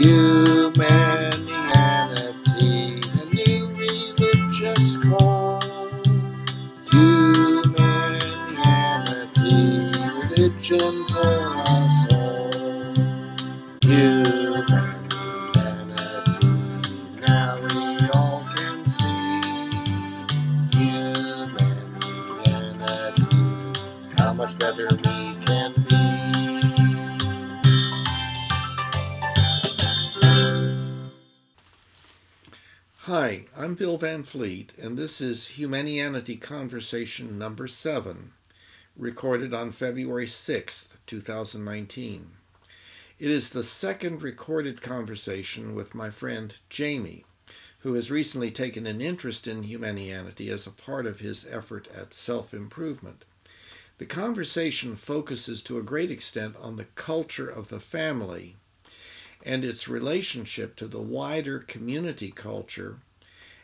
Humanianity, a new religious call. Humanianity, religion for us all. Humanity, now we all can see. Humanity, how much better we can be. Hi, I'm Bill Van Fleet, and this is Humanianity Conversation number 7, recorded on February 6th, 2019. It is the second recorded conversation with my friend Jaime, who has recently taken an interest in Humanianity as a part of his effort at self-improvement. The conversation focuses to a great extent on the culture of the family and its relationship to the wider community culture,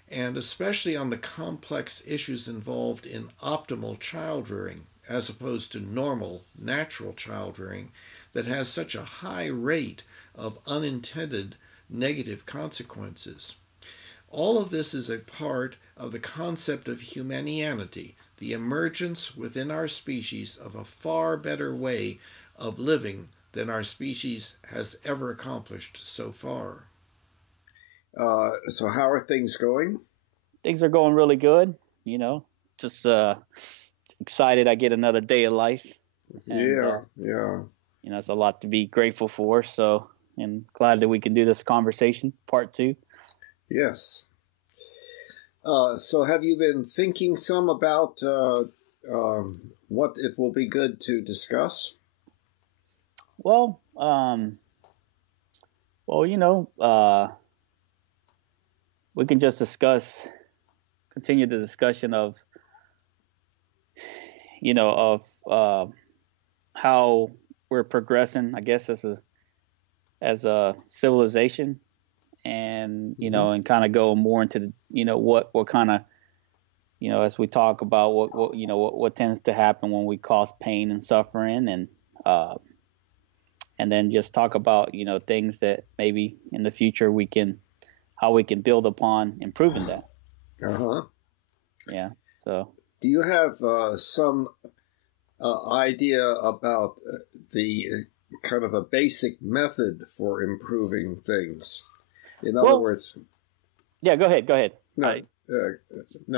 and especially on the complex issues involved in optimal child rearing, as opposed to normal, natural child rearing that has such a high rate of unintended negative consequences. All of this is a part of the concept of humanianity, the emergence within our species of a far better way of living than our species has ever accomplished so far. So how are things going? Things are going really good, just excited I get another day of life. And, it's a lot to be grateful for, so, and glad that we can do this conversation, part 2. Yes. So have you been thinking some about what it will be good to discuss? Well, we can just continue the discussion of, how we're progressing, I guess, as a civilization, and, and kind of go more into, what kind of, as we talk about what tends to happen when we cause pain and suffering, and then just talk about, things that maybe in the future how we can build upon improving that. Yeah. So do you have some idea about the kind of a basic method for improving things? In other words... Yeah, go ahead. No,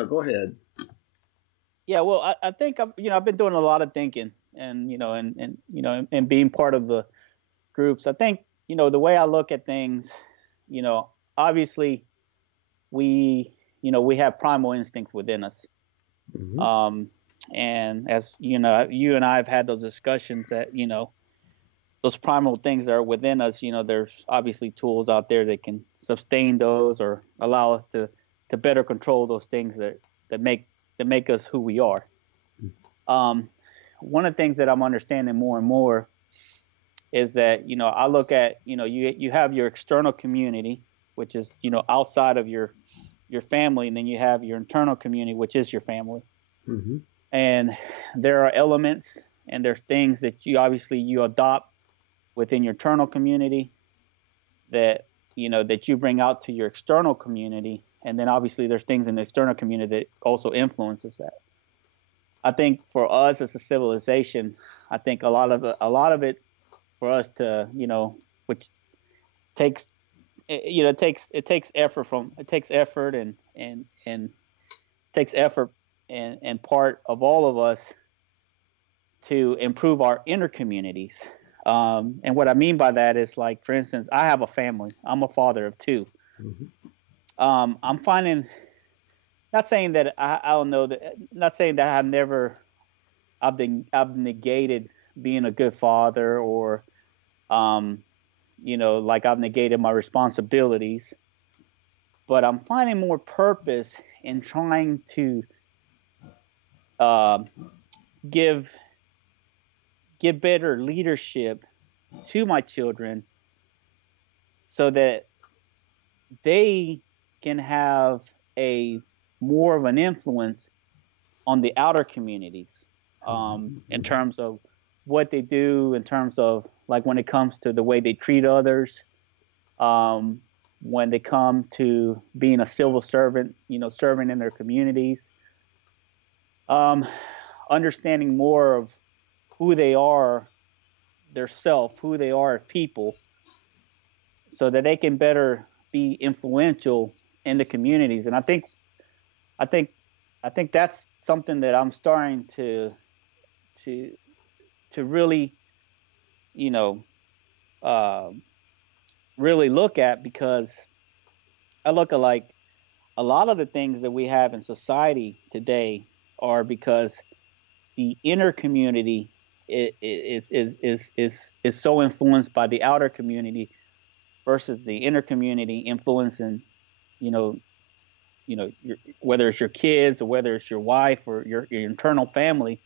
go ahead. Yeah, well, I think I've been doing a lot of thinking, and and being part of the groups. I think the way I look at things, obviously we have primal instincts within us, and as you and I have had those discussions that those primal things that are within us. There's obviously tools out there that can sustain those or allow us to better control those things that make us who we are. One of the things that I'm understanding more and more is that I look at you have your external community, which is outside of your family, and then you have your internal community, which is your family. And there are elements and there's things that you adopt within your internal community that that you bring out to your external community, and then obviously there's things in the external community that also influences that. I think for us as a civilization, I think a lot of it for us to which takes it takes effort and part of all of us to improve our inner communities. And what I mean by that is, like, for instance, I have a family. I'm a father of 2. I'm finding, not saying that I don't know that, not saying that I've negated being a good father, or like I've negated my responsibilities, but I'm finding more purpose in trying to give better leadership to my children so that they can have a more of an influence on the outer communities, in terms of what they do, in terms of, like, when it comes to the way they treat others, when they come to being a civil servant, serving in their communities, understanding more of who they are, their self, who they are as people, so that they can better be influential in the communities. And I think, I think that's something that I'm starting to really, you know, uh, really look at, because I look at like a lot of the things that we have in society today are because the inner community is so influenced by the outer community versus the inner community influencing, you know, whether it's your kids or whether it's your wife or your internal family,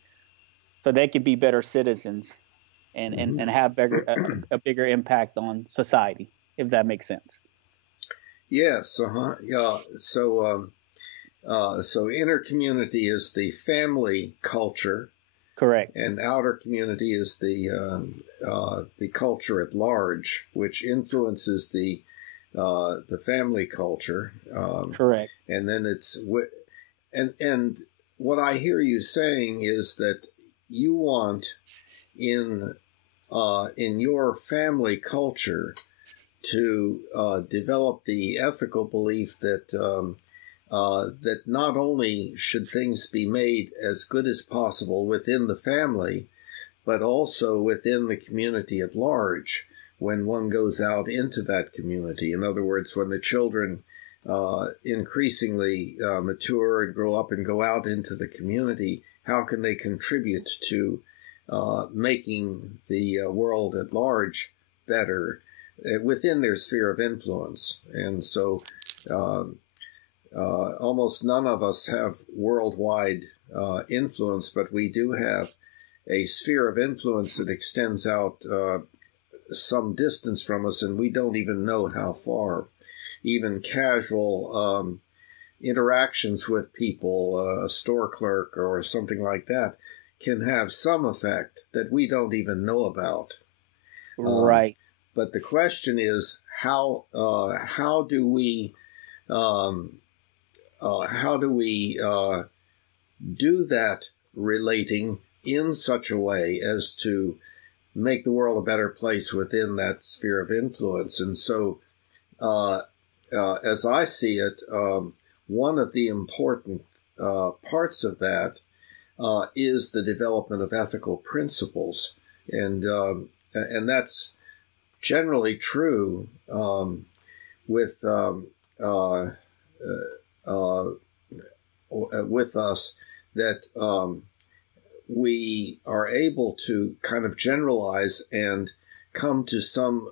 so they can be better citizens and have a bigger impact on society, if that makes sense. Yes. Yeah. So inner community is the family culture. Correct. And outer community is the culture at large, which influences the family culture. Correct. And then and what I hear you saying is that you want in your family culture to develop the ethical belief that that not only should things be made as good as possible within the family, but also within the community at large when one goes out into that community. In other words, when the children increasingly mature and grow up and go out into the community, how can they contribute to making the world at large better within their sphere of influence? And so almost none of us have worldwide influence, but we do have a sphere of influence that extends out some distance from us, and we don't even know how far. Even casual interactions with people, a store clerk or something like that, can have some effect that we don't even know about. Right. But the question is, how do we do that relating in such a way as to make the world a better place within that sphere of influence? And so, as I see it, one of the important parts of that is the development of ethical principles, and that's generally true with us, that we are able to kind of generalize and come to some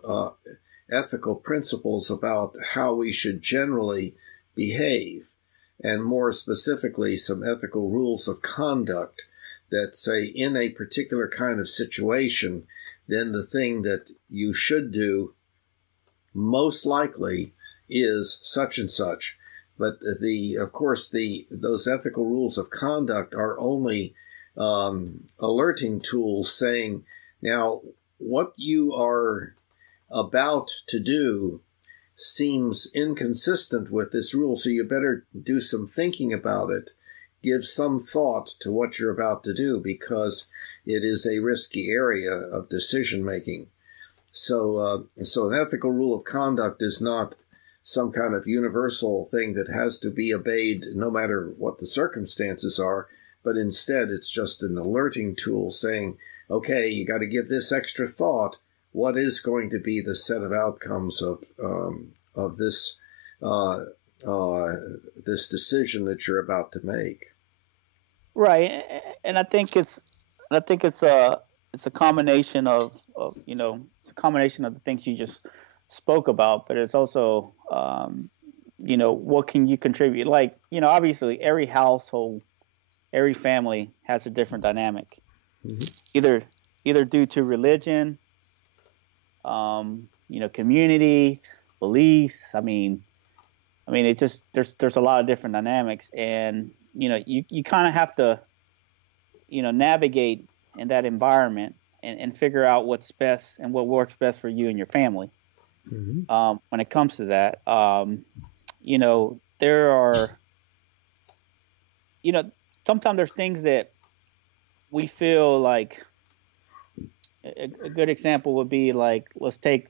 ethical principles about how we should generally behave, and more specifically, some ethical rules of conduct that say in a particular kind of situation, then the thing that you should do most likely is such and such. But of course, those ethical rules of conduct are only alerting tools saying, now, what you are about to do seems inconsistent with this rule, so you better do some thinking about it. Give some thought to what you're about to do, because it is a risky area of decision making. So an ethical rule of conduct is not some kind of universal thing that has to be obeyed no matter what the circumstances are, but instead it's just an alerting tool saying, okay, you got to give this extra thought. What is going to be the set of outcomes of this this decision that you're about to make? Right, and I think it's a combination of it's a combination of the things you just spoke about, but it's also what can you contribute? Like, obviously every household, every family has a different dynamic, either due to religion, community, beliefs. I mean, it just there's a lot of different dynamics, and you kind of have to navigate in that environment and figure out what's best and what works best for you and your family. when it comes to that. There are, sometimes there's things that we feel like a good example would be like, let's take,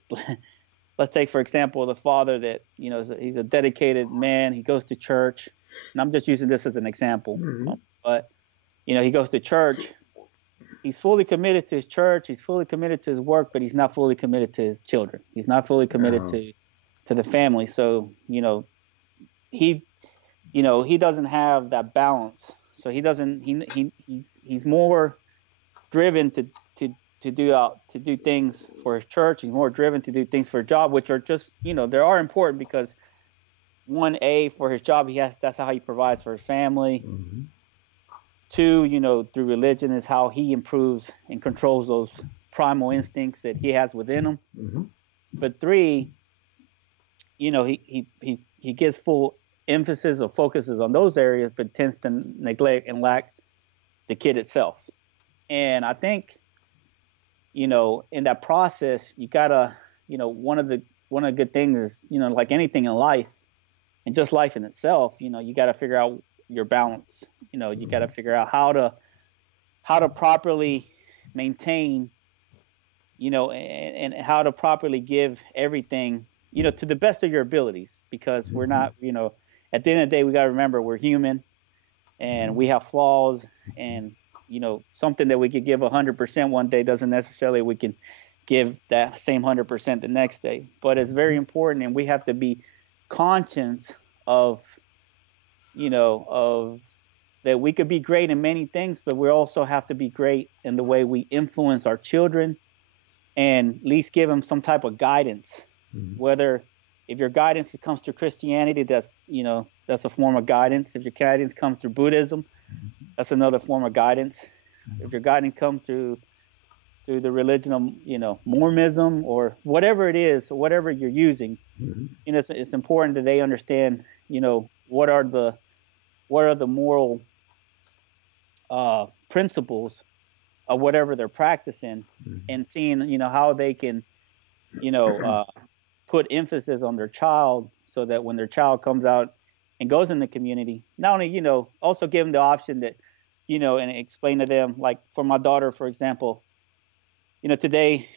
for example, the father that, he's a dedicated man. He goes to church, and I'm just using this as an example, but, he goes to church. He's fully committed to his church. He's fully committed to his work, but he's not fully committed to his children. He's not fully committed to the family. So, he doesn't have that balance. So he's more driven to do things for his church. He's more driven to do things for a job, which are just, they are important because for his job, that's how he provides for his family. Two, through religion is how he improves and controls those primal instincts that he has within him. But three, he gives full emphasis or focuses on those areas, but tends to neglect and lack the kid itself. And I think, in that process, you gotta, one of the good things is, like anything in life, and just life in itself, you got to figure out your balance. You got to figure out how to properly maintain, and how to properly give everything, to the best of your abilities, because we're not, at the end of the day, we got to remember we're human and we have flaws, and, something that we could give 100% one day doesn't necessarily we can give that same 100% the next day. But it's very important, and we have to be conscious of, that we could be great in many things, but we also have to be great in the way we influence our children, and at least give them some type of guidance. Whether, if your guidance comes through Christianity, that's a form of guidance. If your guidance comes through Buddhism, that's another form of guidance. If your guidance comes through the religion of, Mormonism, or whatever it is, or whatever you're using, it's important that they understand, what are the moral principles of whatever they're practicing, and seeing, how they can, put emphasis on their child, so that when their child comes out and goes in the community, not only, also give them the option that, and explain to them, like for my daughter, for example, today,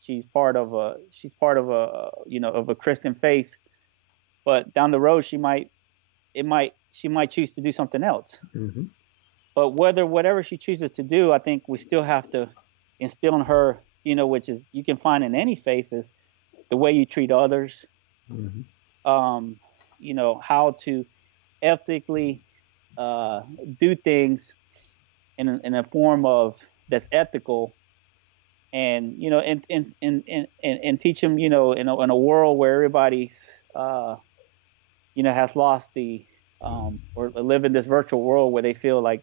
she's part of a of a Christian faith, but down the road she might choose to do something else. But whatever she chooses to do, I think we still have to instill in her, which is, you can find in any faith, is the way you treat others. How to ethically do things in a form of that's ethical, and and teach them, in a world where everybody's has lost the or live in this virtual world where they feel like,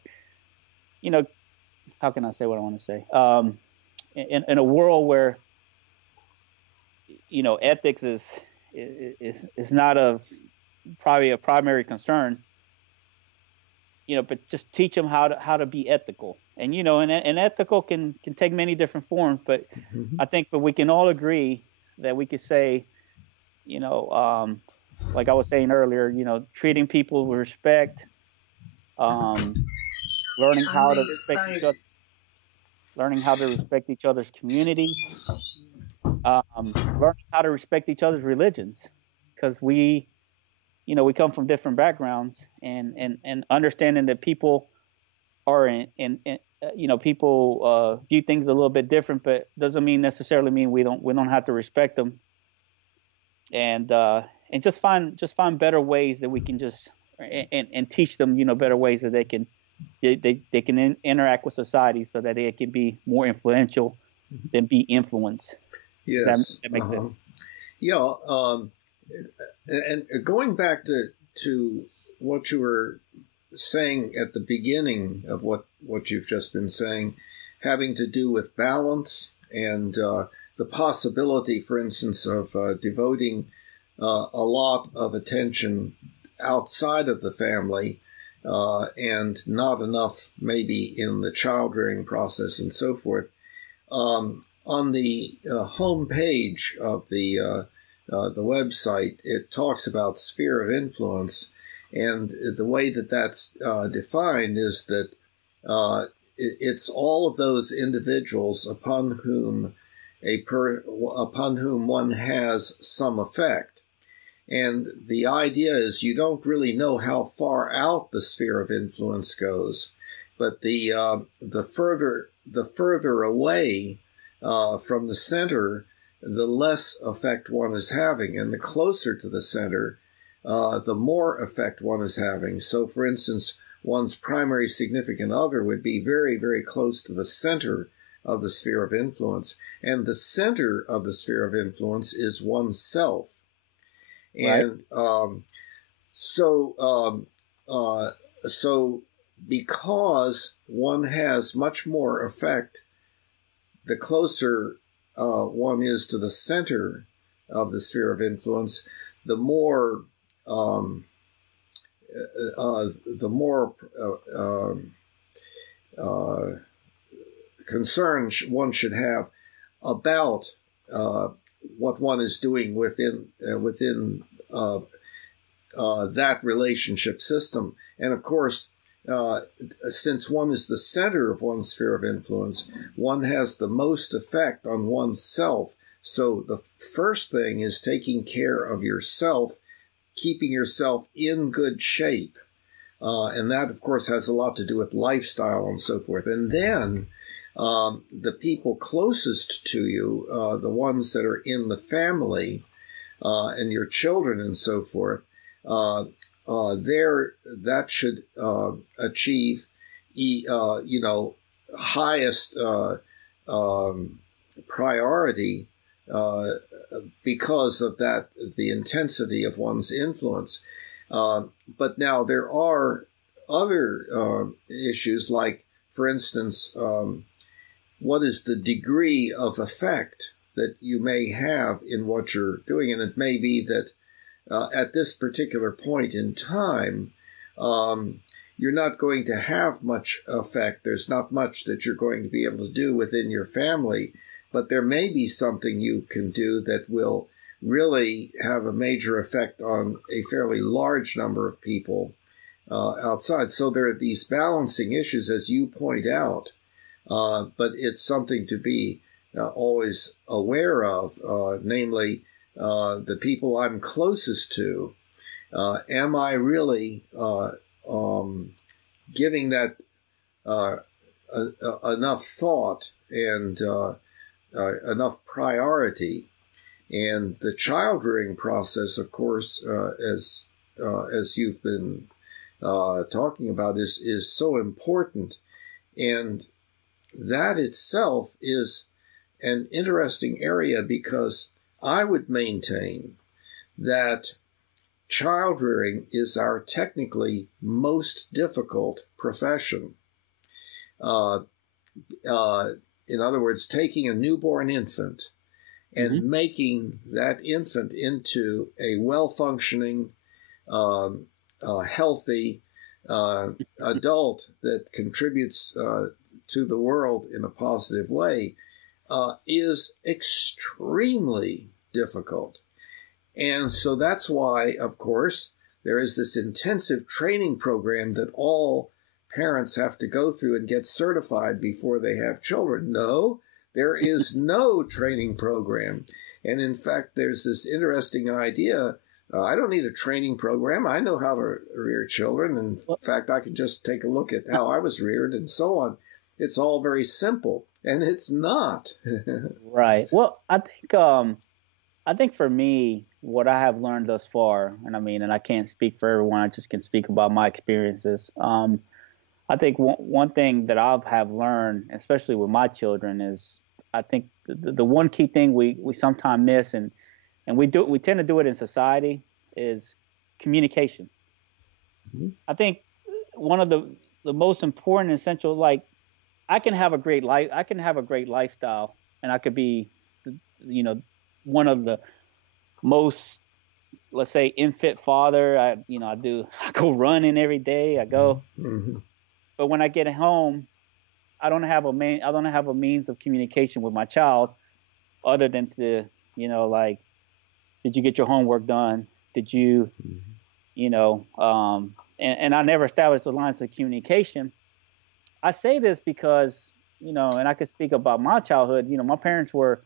how can I say what I want to say? In a world where, ethics is not probably a primary concern, but just teach them how to be ethical. And, and ethical can take many different forms, but I think that we can all agree that we could say, like I was saying earlier, treating people with respect, learning how to respect each other, learning how to respect each other's communities, learning how to respect each other's religions, because we come from different backgrounds, and understanding that people are people view things a little bit different, but doesn't necessarily mean we don't have to respect them, and just find better ways that we can just and teach them, better ways that they can interact with society, so that they can be more influential than be influenced. Yes, that makes sense. Yeah, and going back to what you were saying at the beginning of what you've just been saying, having to do with balance and the possibility, for instance, of devoting a lot of attention outside of the family, and not enough maybe in the child rearing process and so forth. On the home page of the website, it talks about sphere of influence, and the way that that's defined is that it's all of those individuals upon whom one has some effect. And the idea is you don't really know how far out the sphere of influence goes, but the further away from the center, the less effect one is having, and the closer to the center, the more effect one is having. So, for instance, one's primary significant other would be very, very close to the center of the sphere of influence, and the center of the sphere of influence is oneself. And so because one has much more effect the closer one is to the center of the sphere of influence, the more concern one should have about what one is doing within that relationship system. And of course, since one is the center of one's sphere of influence, one has the most effect on oneself. So the first thing is taking care of yourself, keeping yourself in good shape. And that, of course, has a lot to do with lifestyle and so forth. And then the people closest to you, the ones that are in the family and your children and so forth, that should achieve, highest priority because of that, the intensity of one's influence. But now there are other issues, like, for instance, what is the degree of effect that you may have in what you're doing? And it may be that at this particular point in time, you're not going to have much effect. There's not much that you're going to be able to do within your family, but there may be something you can do that will really have a major effect on a fairly large number of people outside. So there are these balancing issues, as you point out, but it's something to be always aware of, namely, the people I'm closest to. Am I really giving that enough thought and enough priority? And the child rearing process, of course, as you've been talking about, is so important, and that itself is an interesting area, because I would maintain that child rearing is our technically most difficult profession. In other words, taking a newborn infant and making that infant into a well-functioning, healthy adult that contributes to the world in a positive way is extremely difficult. And so that's why, of course, there is this intensive training program that all parents have to go through and get certified before they have children. No, there is no training program. And in fact, there's this interesting idea. I don't need a training program. I know how to rear children. And in fact, I can just take a look at how I was reared and so on. It's all very simple, and it's not. Right. Well, I think for me, what I have learned thus far, and I can't speak for everyone, I just can speak about my experiences. I think one thing that I have learned, especially with my children, is I think the one key thing we sometimes miss, and we tend to do it in society, is communication. Mm-hmm. I think one of the most important, essential, like, I can have a great lifestyle, and I could be, one of the most, let's say, unfit father. I go running every day. I go, but when I get home, I don't have a means of communication with my child other than to, like, did you get your homework done? Did you, and I never established the lines of communication. I say this because, and I could speak about my childhood. My parents were,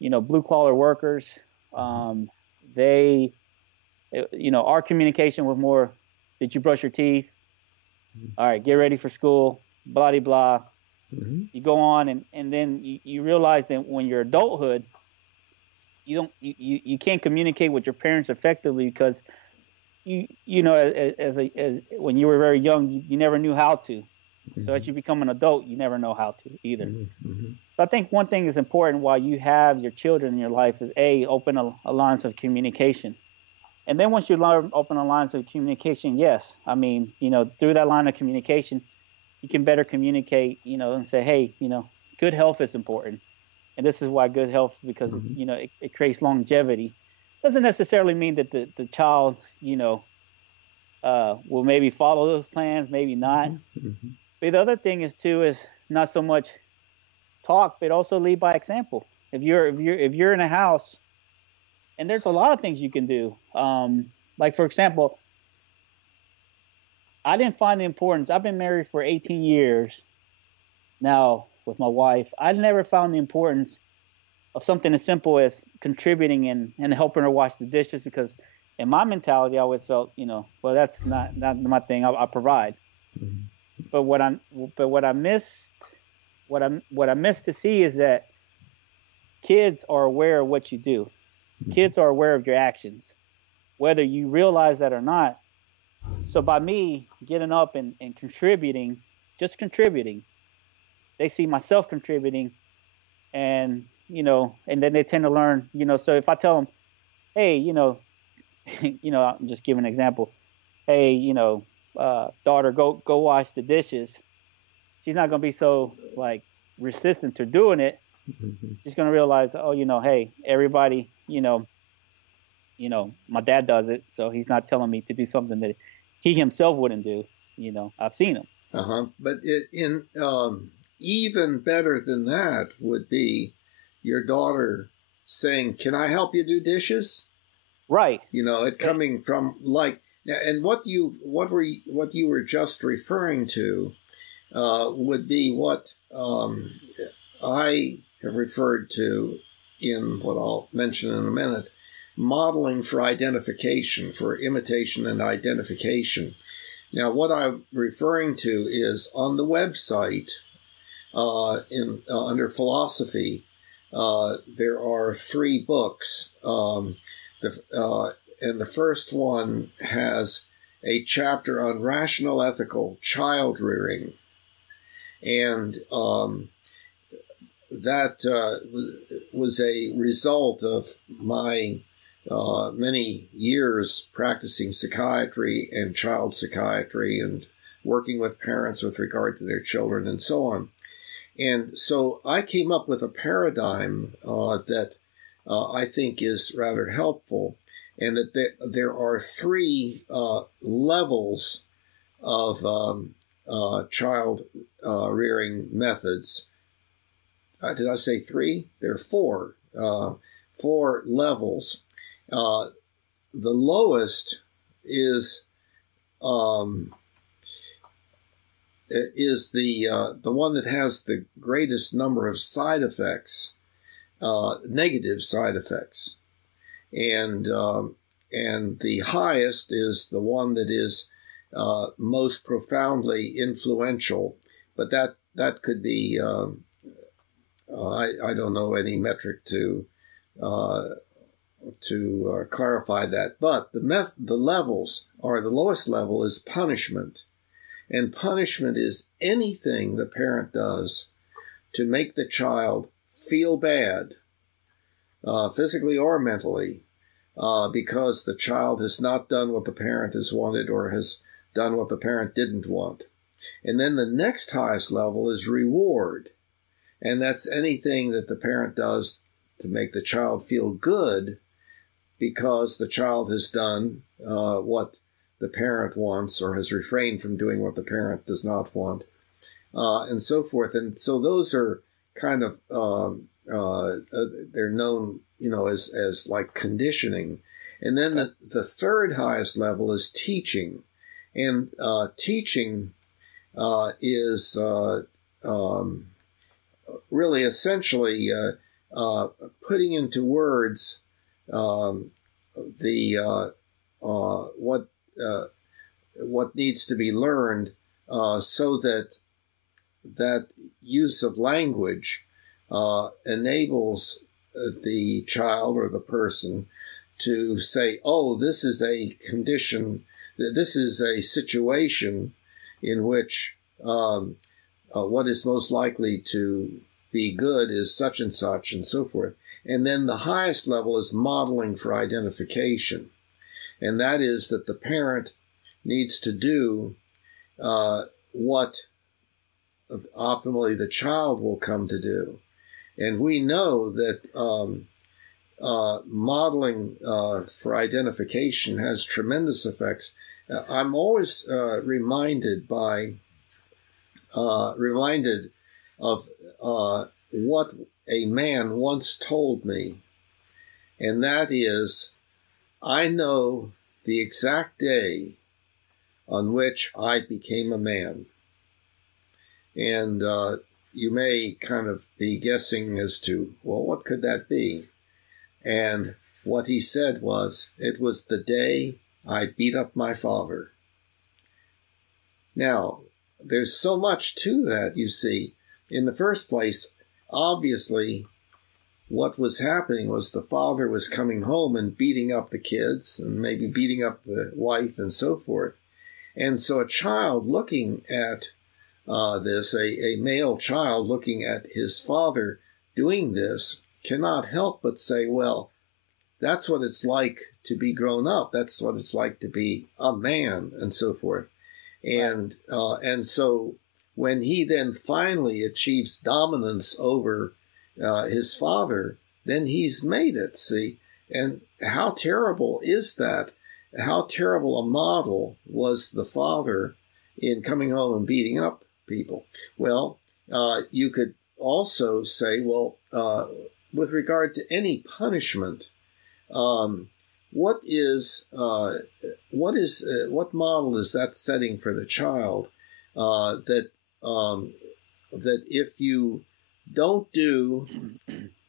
blue collar workers. Our communication was more, did you brush your teeth? All right, get ready for school, blah, blah, blah. Mm-hmm. You go on, and then you realize that when you're adulthood, you can't communicate with your parents effectively because as when you were very young, you never knew how to. Mm-hmm. So as you become an adult, you never know how to either. Mm-hmm. So I think one thing is important while you have your children in your life is open a lines of communication. And then once you learn open lines of communication, yes, I mean, through that line of communication, you can better communicate, and say, hey, good health is important. And this is why good health, because, mm-hmm. It creates longevity. Doesn't necessarily mean that the child, will maybe follow those plans, maybe not. Mm-hmm. But the other thing is not so much talk, but also lead by example. If you're in a house, and there's a lot of things you can do. Like, for example, I didn't find the importance. I've been married for 18 years now with my wife. I never found the importance of something as simple as contributing and helping her wash the dishes, because in my mentality, I always felt, well, that's not my thing. I provide. Mm-hmm. But what I miss to see is that kids are aware of what you do. Kids are aware of your actions, whether you realize that or not. So by me getting up and contributing, just contributing, they see myself contributing, and and then they tend to learn. So if I tell them, hey, I'm just giving an example. Hey, daughter, go wash the dishes. She's not gonna be so like resistant to doing it. She's gonna realize, oh, hey, everybody, my dad does it, so he's not telling me to do something that he himself wouldn't do. I've seen him. But even better than that would be your daughter saying, "Can I help you do dishes?" Right. It coming from like, and what you were just referring to would be what I have referred to in what I'll mention in a minute, modeling for identification, for imitation and identification. Now, what I'm referring to is on the website, under philosophy, there are 3 books. And the first one has a chapter on rational ethical child rearing. And that was a result of my many years practicing psychiatry and child psychiatry and working with parents with regard to their children and so on. And so I came up with a paradigm that I think is rather helpful, and that there are 3 levels of child rearing methods. Did I say 3? There are 4. 4 levels. The lowest is the one that has the greatest number of side effects, negative side effects, and the highest is the one that is most profoundly influential. But that could be I don't know any metric to clarify that. But the levels are, the lowest level is punishment. And punishment is anything the parent does to make the child feel bad, physically or mentally, because the child has not done what the parent has wanted or has done what the parent didn't want. And then the next highest level is reward. And that's anything that the parent does to make the child feel good because the child has done what the parent wants or has refrained from doing what the parent does not want. and so forth. And so those are kind of they're known, as like conditioning. And then the third highest level is teaching, and teaching is really essentially putting into words what needs to be learned, so that use of language enables the child or the person to say, oh, this is a condition, this is a situation in which what is most likely to be good is such, and so forth. And then the highest level is modeling for identification. And that is that the parent needs to do what optimally the child will come to do. And we know that modeling for identification has tremendous effects. I'm always reminded of what a man once told me, and that is, I know the exact day on which I became a man. And you may kind of be guessing as to, well, what could that be? And what he said was, it was the day I beat up my father. Now, there's so much to that, you see. In the first place, obviously, what was happening was the father was coming home and beating up the kids and maybe beating up the wife and so forth. And so a child looking at this, a male child looking at his father doing this, cannot help but say, well, that's what it's like to be grown up. That's what it's like to be a man, and so forth. And so when he then finally achieves dominance over his father, then he's made it, see? And how terrible is that? How terrible a model was the father in coming home and beating up people? Well, you could also say, well, with regard to any punishment, what model is that setting for the child? That if you don't do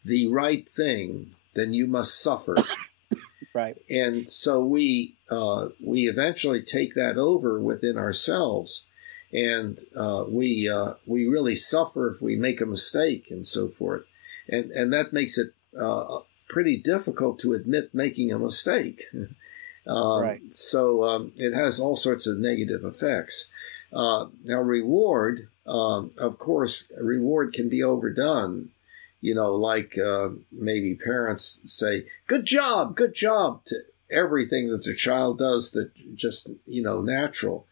the right thing, then you must suffer. Right. And so we eventually take that over within ourselves, and we really suffer if we make a mistake and so forth, and that makes it pretty difficult to admit making a mistake. Right. So it has all sorts of negative effects. Now, reward, of course, reward can be overdone. Like maybe parents say, good job to everything that the child does that just, natural.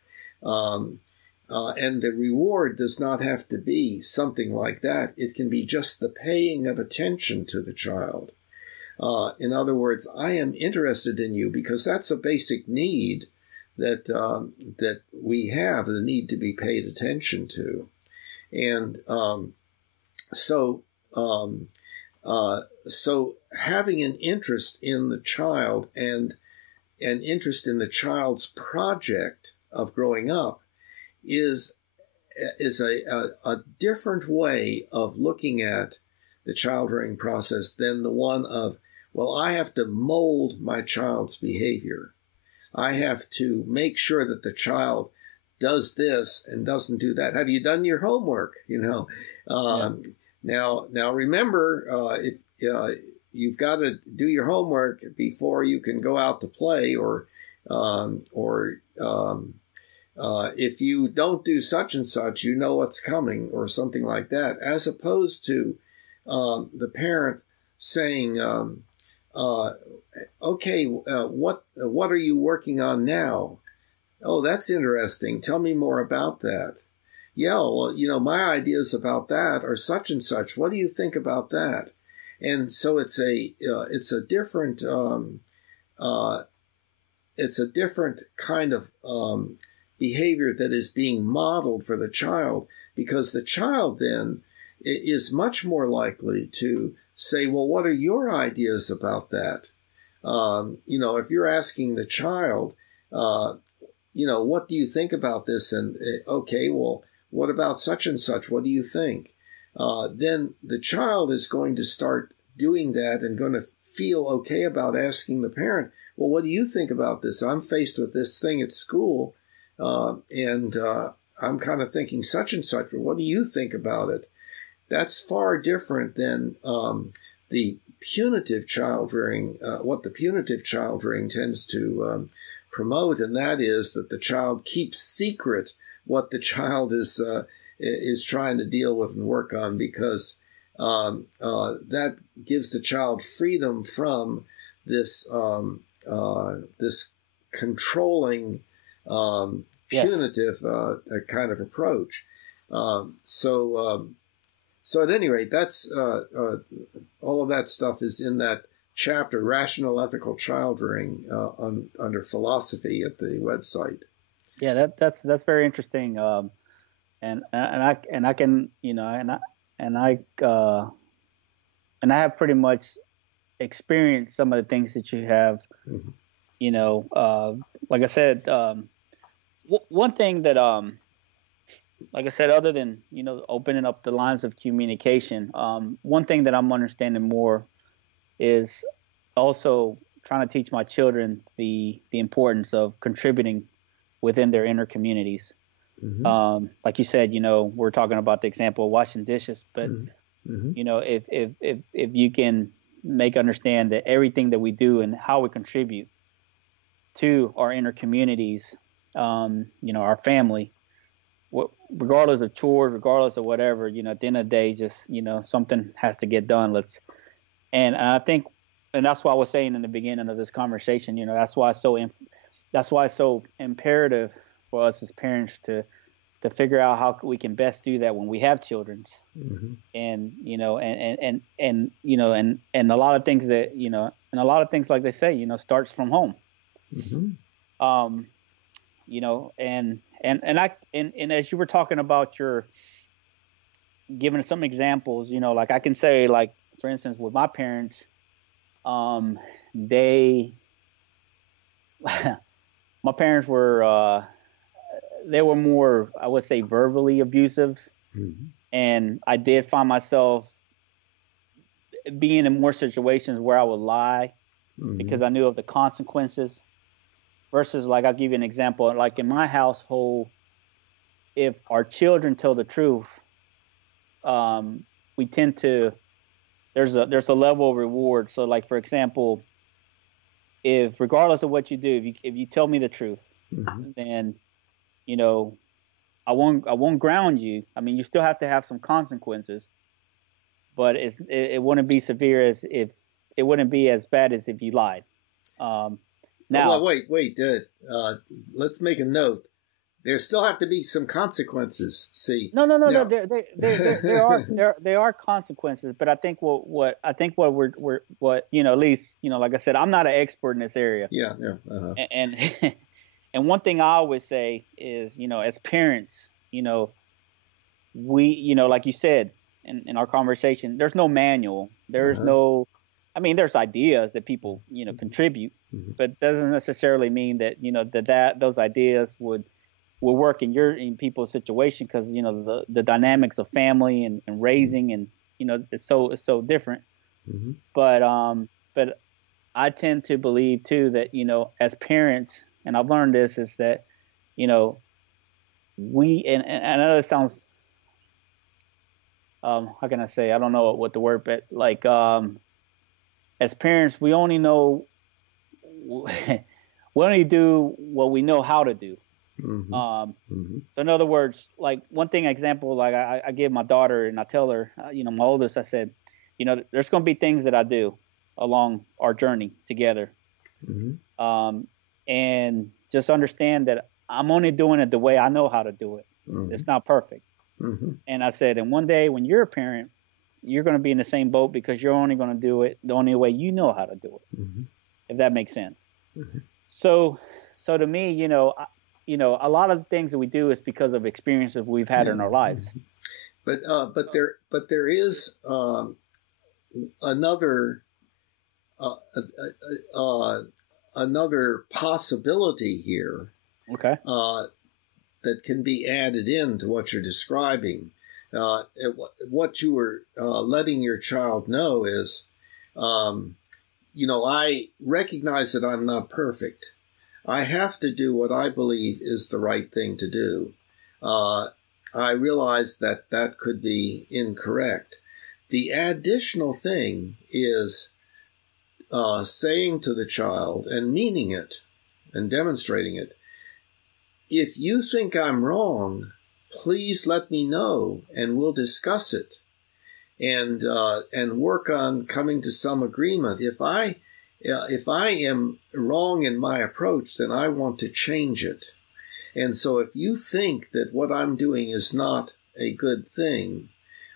And the reward does not have to be something like that. It can be just the paying of attention to the child. In other words, I am interested in you because that's a basic need that we have, the need to be paid attention to. And so having an interest in the child and an interest in the child's project of growing up is a different way of looking at the child rearing process than the one of, well, I have to mold my child's behavior. I have to make sure that the child does this and doesn't do that. Have you done your homework? Yeah. Now remember, if you've got to do your homework before you can go out to play, or if you don't do such and such, you know what's coming, or something like that, as opposed to the parent saying, okay, what are you working on now? Oh, that's interesting. Tell me more about that. Yeah, well, my ideas about that are such and such. What do you think about that? And so it's a different kind of behavior that is being modeled for the child, because the child then is much more likely to say, well, what are your ideas about that? If you're asking the child, what do you think about this? And okay, well, what about such and such? What do you think? Then the child is going to start doing that and going to feel okay about asking the parent, well, what do you think about this? I'm faced with this thing at school, and I'm kind of thinking such and such. What do you think about it? That's far different than the punitive child rearing, what the punitive child rearing tends to promote, and that is that the child keeps secret what the child is trying to deal with and work on, because that gives the child freedom from this this controlling punitive kind of approach. So at any rate, that's all of that stuff is in that chapter, Rational Ethical Child Rearing, under philosophy at the website. Yeah, that's very interesting. And I can, and I have pretty much experienced some of the things that you have. Mm-hmm. Like I said, one thing that like I said, other than opening up the lines of communication, one thing that I'm understanding more is also trying to teach my children the importance of contributing within their inner communities. Mm-hmm. Like you said, we're talking about the example of washing dishes, but mm-hmm. If you can understand that everything that we do and how we contribute to our inner communities, our family, regardless of chores, regardless of whatever, at the end of the day, just something has to get done. And I think, and that's why I was saying in the beginning of this conversation, that's why it's so imperative for us as parents to figure out how we can best do that when we have children. Mm-hmm. And and a lot of things that and a lot of things, like they say, starts from home. Mm-hmm. And as you were talking about your giving some examples, like I can say, like, for instance, with my parents, my parents were they were more, I would say, verbally abusive. Mm-hmm. And I did find myself being in more situations where I would lie mm-hmm. because I knew of the consequences. Versus, like, I'll give you an example. Like in my household, if our children tell the truth, we tend to, there's a level of reward. So, like, for example, if regardless of what you do, if you tell me the truth, mm-hmm. then I won't ground you. I mean, you still have to have some consequences, but it wouldn't be severe as if it wouldn't be as bad as if you lied. Now, well, wait. Let's make a note. There still have to be some consequences. See, no. There are consequences, but I think what at least like I said, I'm not an expert in this area. Yeah. Uh-huh. And and one thing I always say is, as parents, we, like you said in our conversation, there's no manual. There's uh-huh. no. I mean, there's ideas that people, contribute, mm-hmm. but doesn't necessarily mean that, that those ideas will work in people's situation, because, the dynamics of family and raising and, it's so different. Mm-hmm. But I tend to believe too that, as parents, and I've learned this, is that, we, and I know it sounds, how can I say, I don't know what the word, but like, as parents, we only know, we only do what we know how to do. Mm-hmm. Mm-hmm. So in other words, like one example, like I give my daughter and I tell her, my oldest, I said, there's going to be things that I do along our journey together. Mm-hmm. And just understand that I'm only doing it the way I know how to do it. Mm-hmm. It's not perfect. Mm-hmm. And I said, and one day when you're a parent, you're going to be in the same boat, because you're only going to do it the only way you know how to do it. Mm-hmm. If that makes sense. Mm-hmm. So to me, a lot of the things that we do is because of experiences we've had in our lives. But there is another another possibility here. Okay. That can be added into what you're describing. What you were letting your child know is, I recognize that I'm not perfect. I have to do what I believe is the right thing to do. I realize that that could be incorrect. The additional thing is saying to the child and meaning it and demonstrating it, if you think I'm wrong, please let me know and we'll discuss it and work on coming to some agreement. If I am wrong in my approach, then I want to change it. And so if you think that what I'm doing is not a good thing,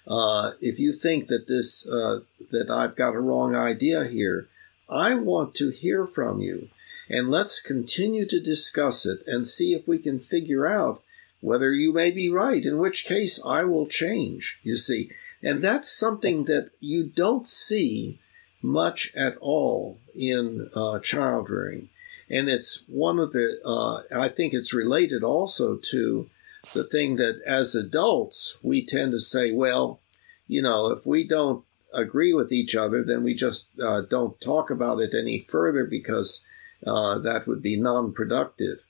if you think that that I've got a wrong idea here, I want to hear from you. And let's continue to discuss it and see if we can figure out whether you may be right, in which case I will change, you see. And that's something that you don't see much at all in child rearing. And it's one of the, I think it's related also to the thing that as adults, we tend to say, well, if we don't agree with each other, then we just don't talk about it any further because that would be non-productive.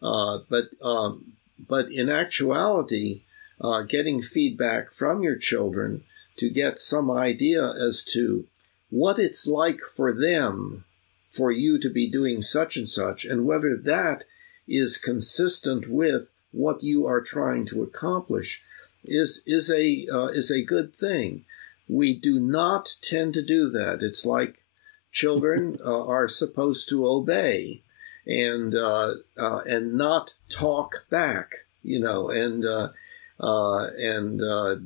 But in actuality, getting feedback from your children to get some idea as to what it's like for them, for you to be doing such and such, and whether that is consistent with what you are trying to accomplish is a good thing. We do not tend to do that. It's like children are supposed to obey and not talk back, and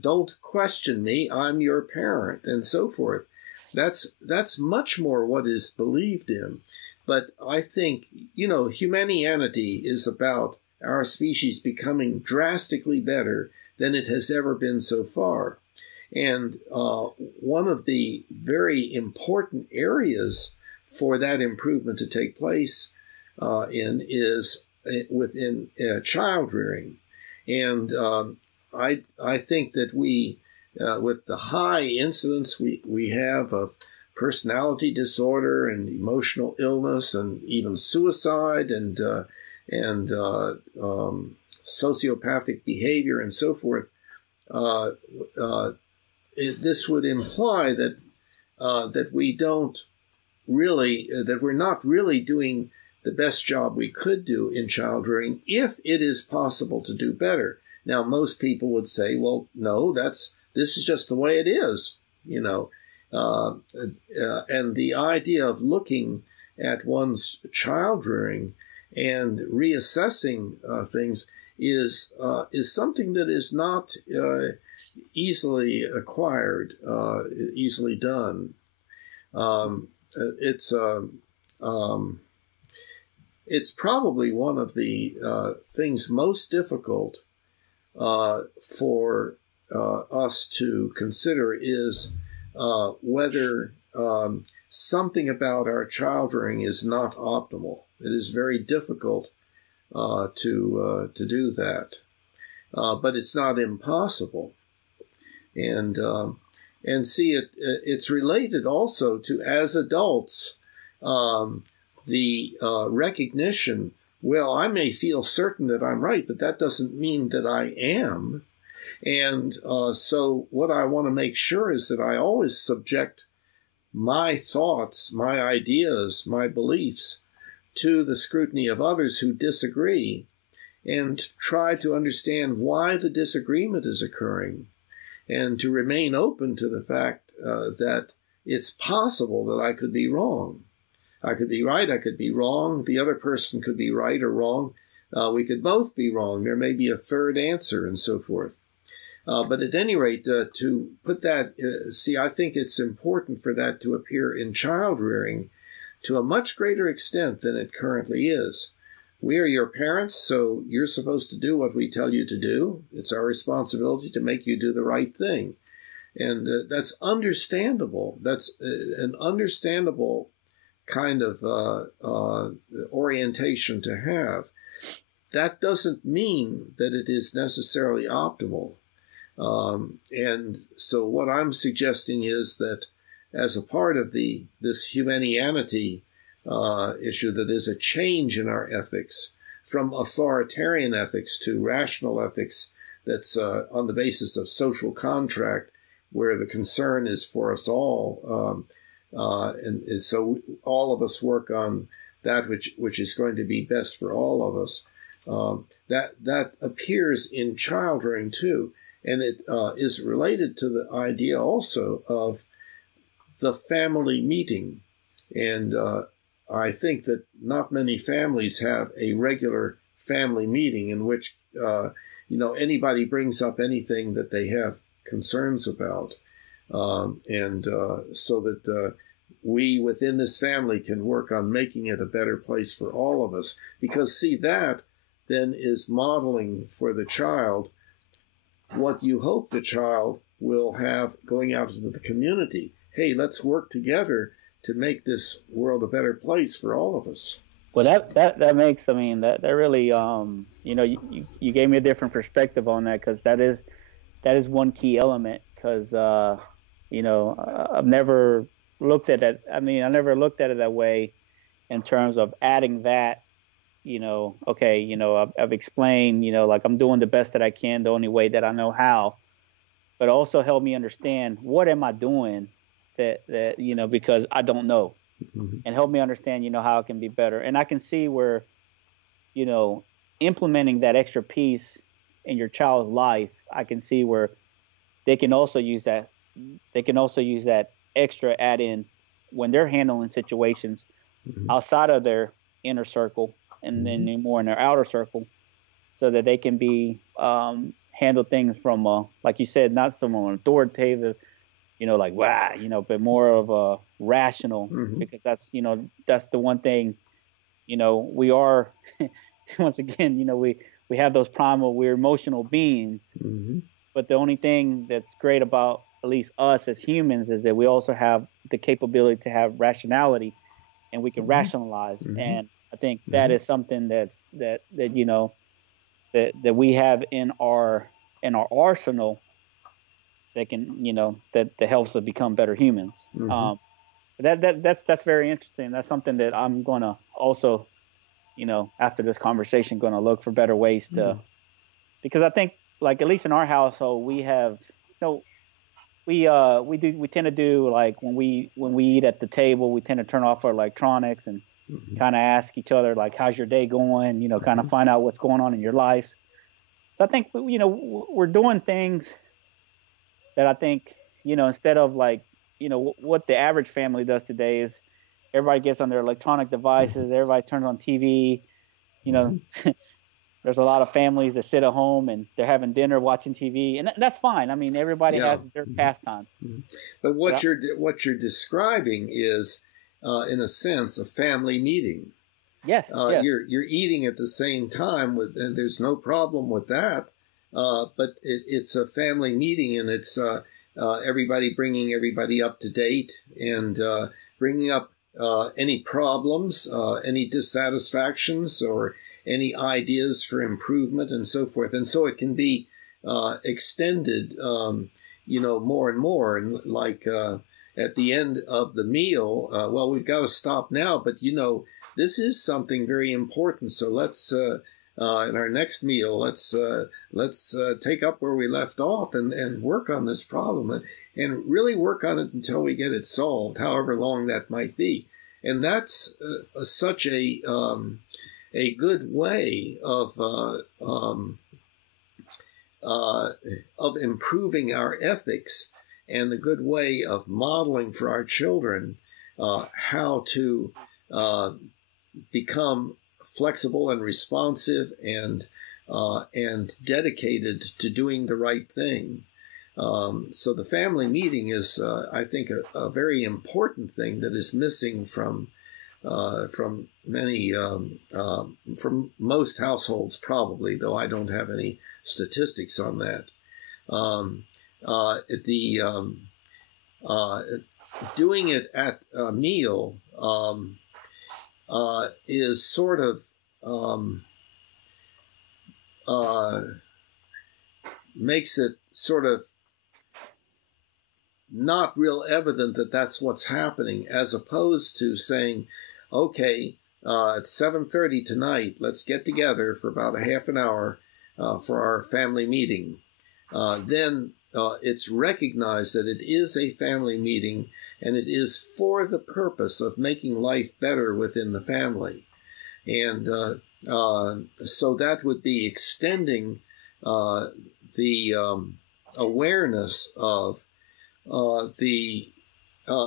don't question me. I'm your parent, and so forth. That's much more what is believed in. But I think, humanity is about our species becoming drastically better than it has ever been so far. And one of the very important areas for that improvement to take place is within child rearing. And I think that we, with the high incidence we have of personality disorder and emotional illness and even suicide and sociopathic behavior and so forth, this would imply that we don't really, that we're not really doing the best job we could do in child rearing if it is possible to do better. Now, most people would say, well, no, this is just the way it is, and the idea of looking at one's child rearing and reassessing things is something that is not easily acquired, easily done. It's probably one of the things most difficult for us to consider is whether something about our child rearing is not optimal. It is very difficult to do that, but it's not impossible. And see, it's related also to, as adults, the recognition, well, I may feel certain that I'm right, but that doesn't mean that I am. And so what I want to make sure is that I always subject my thoughts, my ideas, my beliefs to the scrutiny of others who disagree and try to understand why the disagreement is occurring and to remain open to the fact that it's possible that I could be wrong. I could be right, I could be wrong, the other person could be right or wrong. We could both be wrong. There may be a third answer and so forth. But at any rate, to put that, I think it's important for that to appear in child rearing to a much greater extent than it currently is. we are your parents, so you're supposed to do what we tell you to do. It's our responsibility to make you do the right thing. And that's understandable. That's an understandable kind of orientation to have. That doesn't mean that it is necessarily optimal. And so what I'm suggesting is that as a part of this Humanianity issue, that is a change in our ethics from authoritarian ethics to rational ethics that's on the basis of social contract, where the concern is for us all. And so all of us work on that which is going to be best for all of us. That appears in child rearing too. And it is related to the idea also of the family meeting. And I think that not many families have a regular family meeting in which, anybody brings up anything that they have concerns about. So that we within this family can work on making it a better place for all of us. Because, see, that then is modeling for the child what you hope the child will have going out into the community. Hey, let's work together to make this world a better place for all of us. Well, that makes, that really, you gave me a different perspective on that, because that is one key element. Because, I've never looked at it. I never looked at it that way in terms of adding that, I've explained, like I'm doing the best that I can, the only way that I know how, but also help me understand what am I doing that because I don't know, and help me understand, how it can be better. And I can see where, implementing that extra piece in your child's life, I can see where they can also use that. They can also use that extra add in when they're handling situations outside of their inner circle, and then more in their outer circle, so that they can be handle things from, like you said, not someone authoritative, but more of a rational, because that's the one thing, we are, once again, we have those primal, we're emotional beings, but the only thing that's great about at least us as humans is that we also have the capability to have rationality, and we can rationalize. And I think that is something that we have in our arsenal that can, that helps us become better humans. That's very interesting. That's something that I'm going to also, after this conversation, going to look for better ways to, because I think, like, at least in our household, we have, we tend to do, like, when we eat at the table, we tend to turn off our electronics and kind of ask each other, like, how's your day going? Kind of find out what's going on in your lives. So I think, we're doing things that I think, instead of, like, what the average family does today is everybody gets on their electronic devices, everybody turns on TV, There's a lot of families that sit at home and they're having dinner, watching TV, and that's fine. Everybody has their pastime. But what you're describing is, in a sense, a family meeting. Yes, yes. You're eating at the same time, and there's no problem with that. But it's a family meeting, and it's everybody bringing everybody up to date and bringing up any problems, any dissatisfactions, or any ideas for improvement and so forth. And so it can be extended, more and more. And like at the end of the meal, well, we've got to stop now, but, this is something very important. So let's, in our next meal, let's take up where we left off and work on this problem and really work on it until we get it solved, however long that might be. And that's such a good way of improving our ethics, and a good way of modeling for our children how to become flexible and responsive and dedicated to doing the right thing. So the family meeting is, I think, a very important thing that is missing from from many, from most households probably, though I don't have any statistics on that. Doing it at a meal is sort of makes it sort of not real evident that that's what's happening, as opposed to saying, okay, it's 7:30 tonight, let's get together for about a half an hour for our family meeting. Then it's recognized that it is a family meeting, and it is for the purpose of making life better within the family. And so that would be extending the awareness of the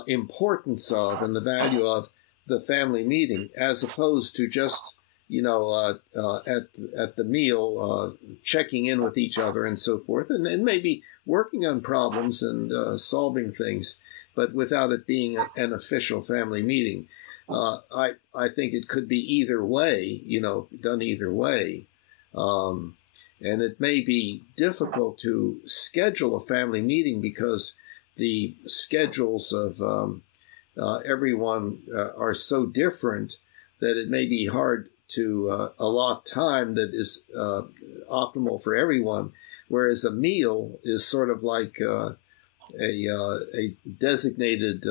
importance of and the value of the family meeting, as opposed to just, at the meal, checking in with each other and so forth, and maybe working on problems and solving things, but without it being an official family meeting. I think it could be either way, done either way. And it may be difficult to schedule a family meeting because the schedules of everyone are so different that it may be hard to allot time that is optimal for everyone, whereas a meal is sort of like a designated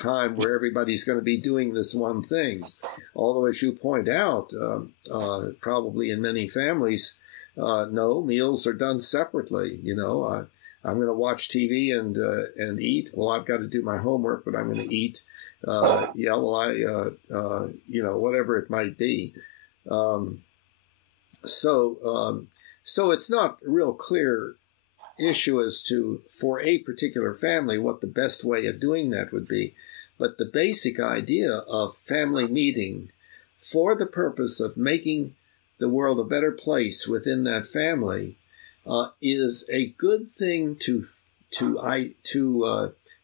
time where everybody's going to be doing this one thing. Although, as you point out, probably in many families, no, meals are done separately. I'm going to watch TV and eat. Well, I've got to do my homework, but I'm going to eat. Whatever it might be. So it's not a real clear issue as to, for a particular family, what the best way of doing that would be. But the basic idea of family meeting for the purpose of making the world a better place within that family is a good thing to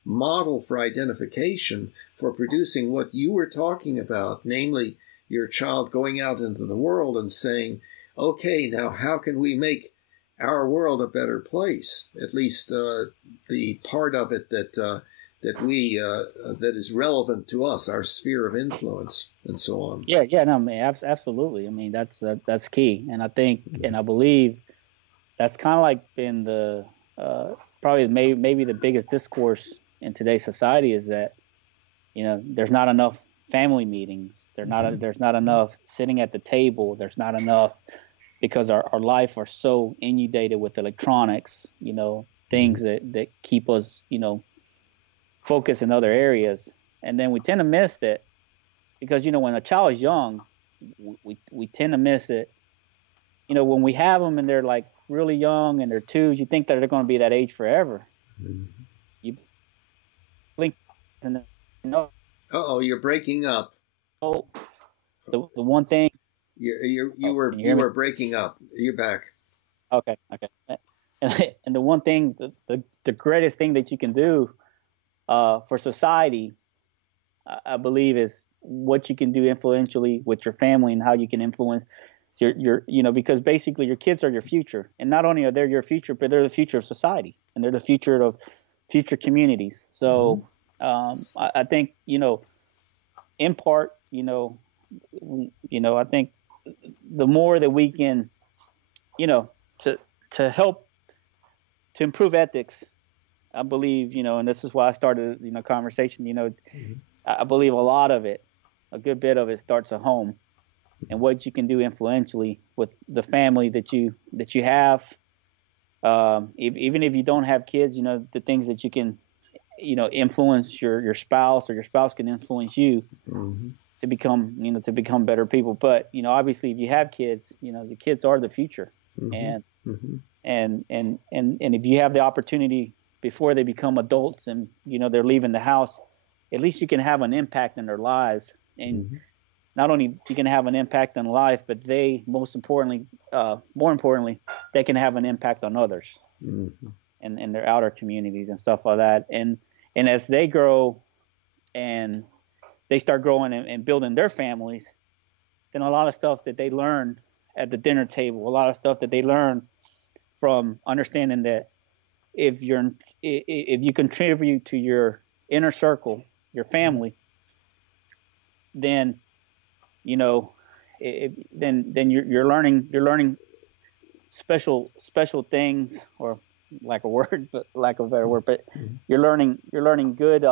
model for identification for producing what you were talking about, namely your child going out into the world and saying, okay, now how can we make our world a better place? At least the part of it that is relevant to us, our sphere of influence, and so on. Yeah, no, I mean, absolutely. I mean, that's key, and I think, and I believe that's kind of like been the probably maybe the biggest discourse in today's society is that there's not enough family meetings. There's not enough sitting at the table. There's not enough, because our life are so inundated with electronics, things that keep us, focused in other areas. And then we tend to miss that because, when a child is young, we tend to miss it. When we have them and they're like really young and they're 2, you think that they're going to be that age forever. Mm-hmm. You blink and Uh-oh, you're breaking up. Oh, the one thing. You were breaking up. You're back. Okay. And the one thing, the greatest thing that you can do for society, I believe, is what you can do influentially with your family and how you can influence your because basically your kids are your future, and not only are they your future, but they're the future of society, and they're the future of future communities. So I think in part, I think the more that we can, to help to improve ethics, I believe, and this is why I started, conversation, I believe a good bit of it starts at home, and what you can do influentially with the family that you have, even if you don't have kids, the things that you can, influence your spouse, or your spouse can influence you to become better people. But, obviously if you have kids, the kids are the future. And if you have the opportunity before they become adults and, they're leaving the house, at least you can have an impact in their lives. And not only you can have an impact on life, but they, more importantly, they can have an impact on others and their outer communities and stuff like that. And as they grow and they start growing and building their families, then a lot of stuff that they learn at the dinner table, a lot of stuff that they learn from understanding that if you contribute to your inner circle, your family, then then you're learning special things, or lack of a better word, but you're learning good.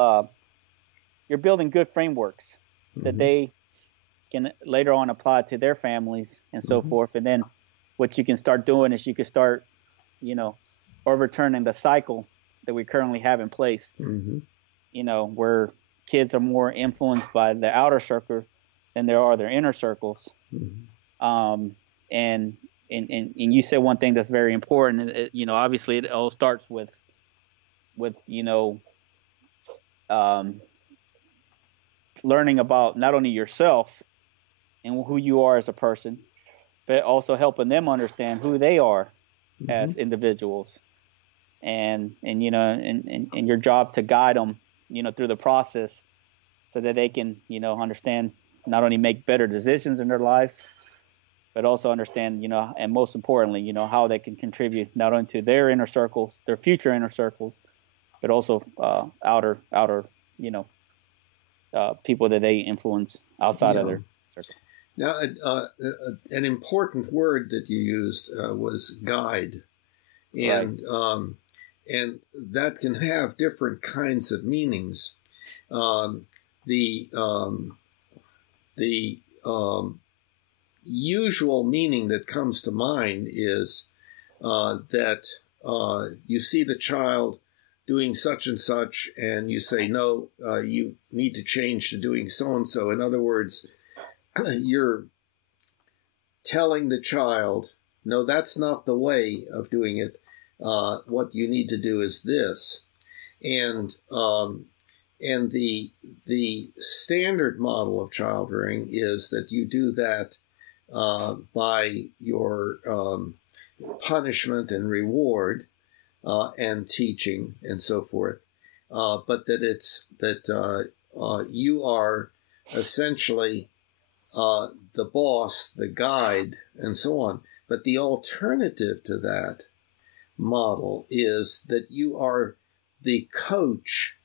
You're building good frameworks that they can later on apply to their families and so forth. And then what you can start doing is you can start, overturning the cycle that we currently have in place. Where kids are more influenced by the outer circle than there are their inner circles. And you said one thing that's very important. Obviously it all starts with learning about not only yourself and who you are as a person, but also helping them understand who they are as individuals, and your job to guide them, through the process, so that they can, understand, not only make better decisions in their lives, but also understand, and most importantly, how they can contribute not only to their inner circles, their future inner circles, but also outer, people that they influence outside of their circle. Now, an important word that you used was guide, and and that can have different kinds of meanings. The usual meaning that comes to mind is that you see the child doing such and such, and you say, no, you need to change to doing so and so. In other words, you're telling the child, no, that's not the way of doing it. What you need to do is this. And the standard model of child rearing is that you do that by your punishment and reward and teaching and so forth, but that you are essentially the boss, the guide, and so on. But the alternative to that model is that you are the coach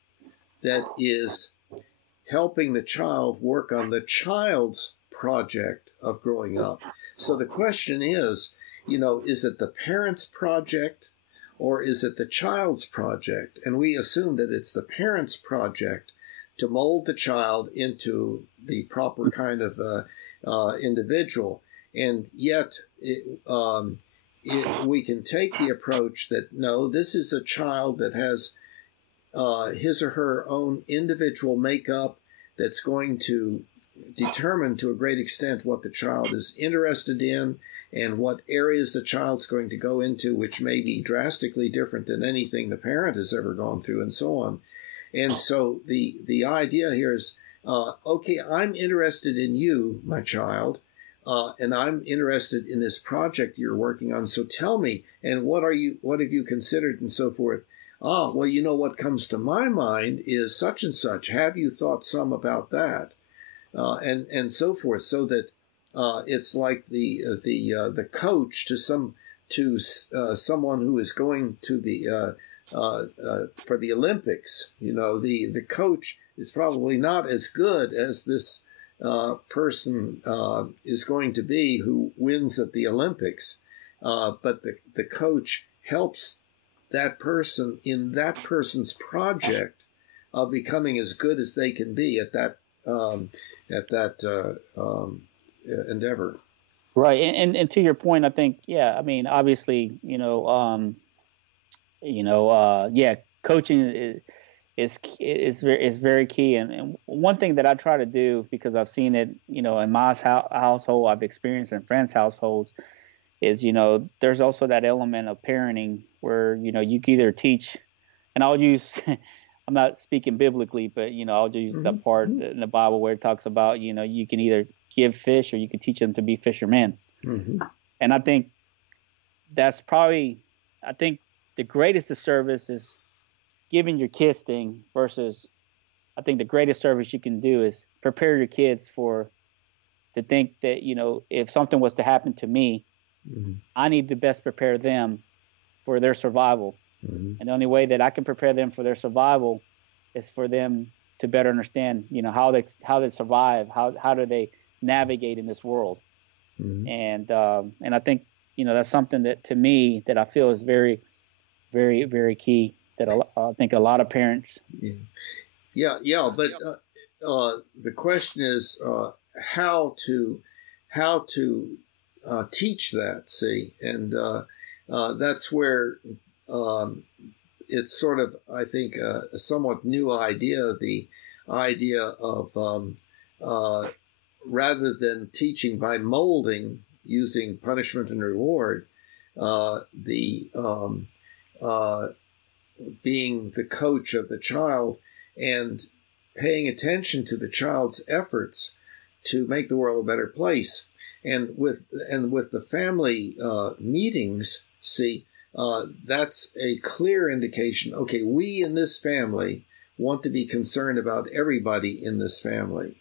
that is helping the child work on the child's project of growing up. So the question is, is it the parent's project or is it the child's project? And we assume that it's the parent's project to mold the child into the proper kind of individual. And yet we can take the approach that, no, this is a child that has his or her own individual makeup that's going to determine to a great extent what the child is interested in and what areas the child's going to go into, which may be drastically different than anything the parent has ever gone through, and so on. And so the idea here is, okay, I'm interested in you, my child, and I'm interested in this project you're working on. So tell me, and what have you considered, and so forth. Well, what comes to my mind is such and such. Have you thought some about that? And so forth, so that it's like the coach to someone who is going to the for the Olympics. The coach is probably not as good as this person is going to be who wins at the Olympics, but the coach helps that person in that person's project of becoming as good as they can be at that endeavor. Right, and to your point, I think, obviously, coaching is very key. And one thing that I try to do, because I've seen it, in my household, I've experienced in friends' households, is, there's also that element of parenting where, you can either teach, and I'll use, I'm not speaking biblically, but, I'll use the part in the Bible where it talks about, you can either give fish or you can teach them to be fishermen. And I think that's probably, the greatest of service is giving your kids things versus I think the greatest service you can do is prepare your kids to think that, if something was to happen to me, I need to best prepare them for their survival. And the only way that I can prepare them for their survival is for them to better understand, how they survive, how do they navigate in this world. And I think, that's something that, to me, that I feel is very, very, very key, that I think a lot of parents. Yeah. But the question is how to teach that. See, and that's where it's sort of, I think, a somewhat new idea. The idea of rather than teaching by molding using punishment and reward, being the coach of the child and paying attention to the child's efforts to make the world a better place. And with the family meetings, see, that's a clear indication. Okay, we in this family want to be concerned about everybody in this family,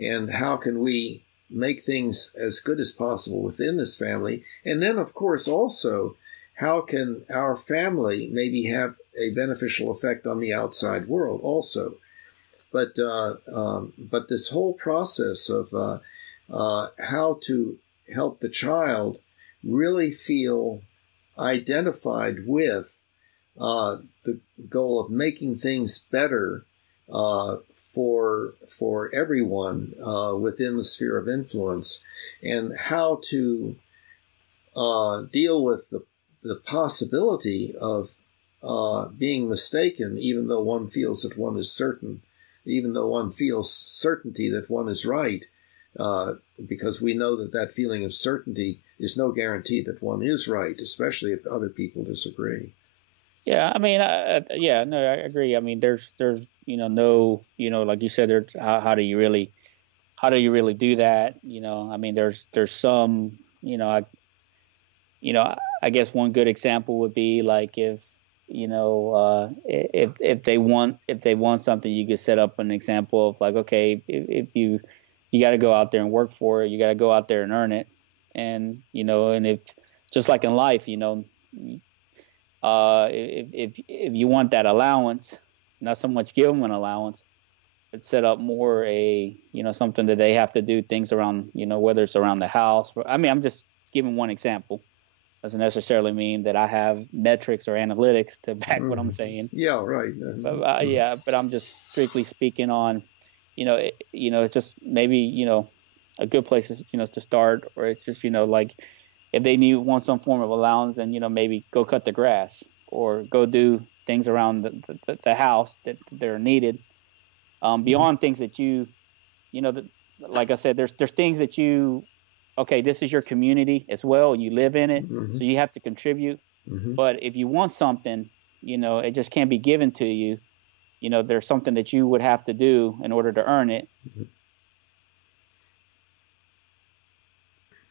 and how can we make things as good as possible within this family? And then, of course, also, how can our family maybe have a beneficial effect on the outside world also? But this whole process of how to help the child really feel identified with the goal of making things better for everyone within the sphere of influence, and how to deal with the possibility of being mistaken, even though one feels that one is certain, even though one feels certainty that one is right, because we know that feeling of certainty is no guarantee that one is right, especially if other people disagree. Yeah, I mean, I agree. I mean, there's no, like you said, there's how do you really do that? I mean, there's some, I guess one good example would be like if they want something, you could set up an example of like, okay, if you got to go out there and work for it, you got to go out there and earn it, and and if just like in life, if you want that allowance, not so much give them an allowance, but set up more something that they have to do things around, whether it's around the house. I mean, I'm just giving one example. Doesn't necessarily mean that I have metrics or analytics to back what I'm saying. Yeah, right. But I'm just strictly speaking on, just maybe, a good place is, to start, or it's just, like if they want some form of allowance, then, maybe go cut the grass or go do things around the house that are needed. Beyond things that like I said, there's things that okay, this is your community as well, and you live in it, so you have to contribute. But if you want something, it just can't be given to you. There's something that you would have to do in order to earn it.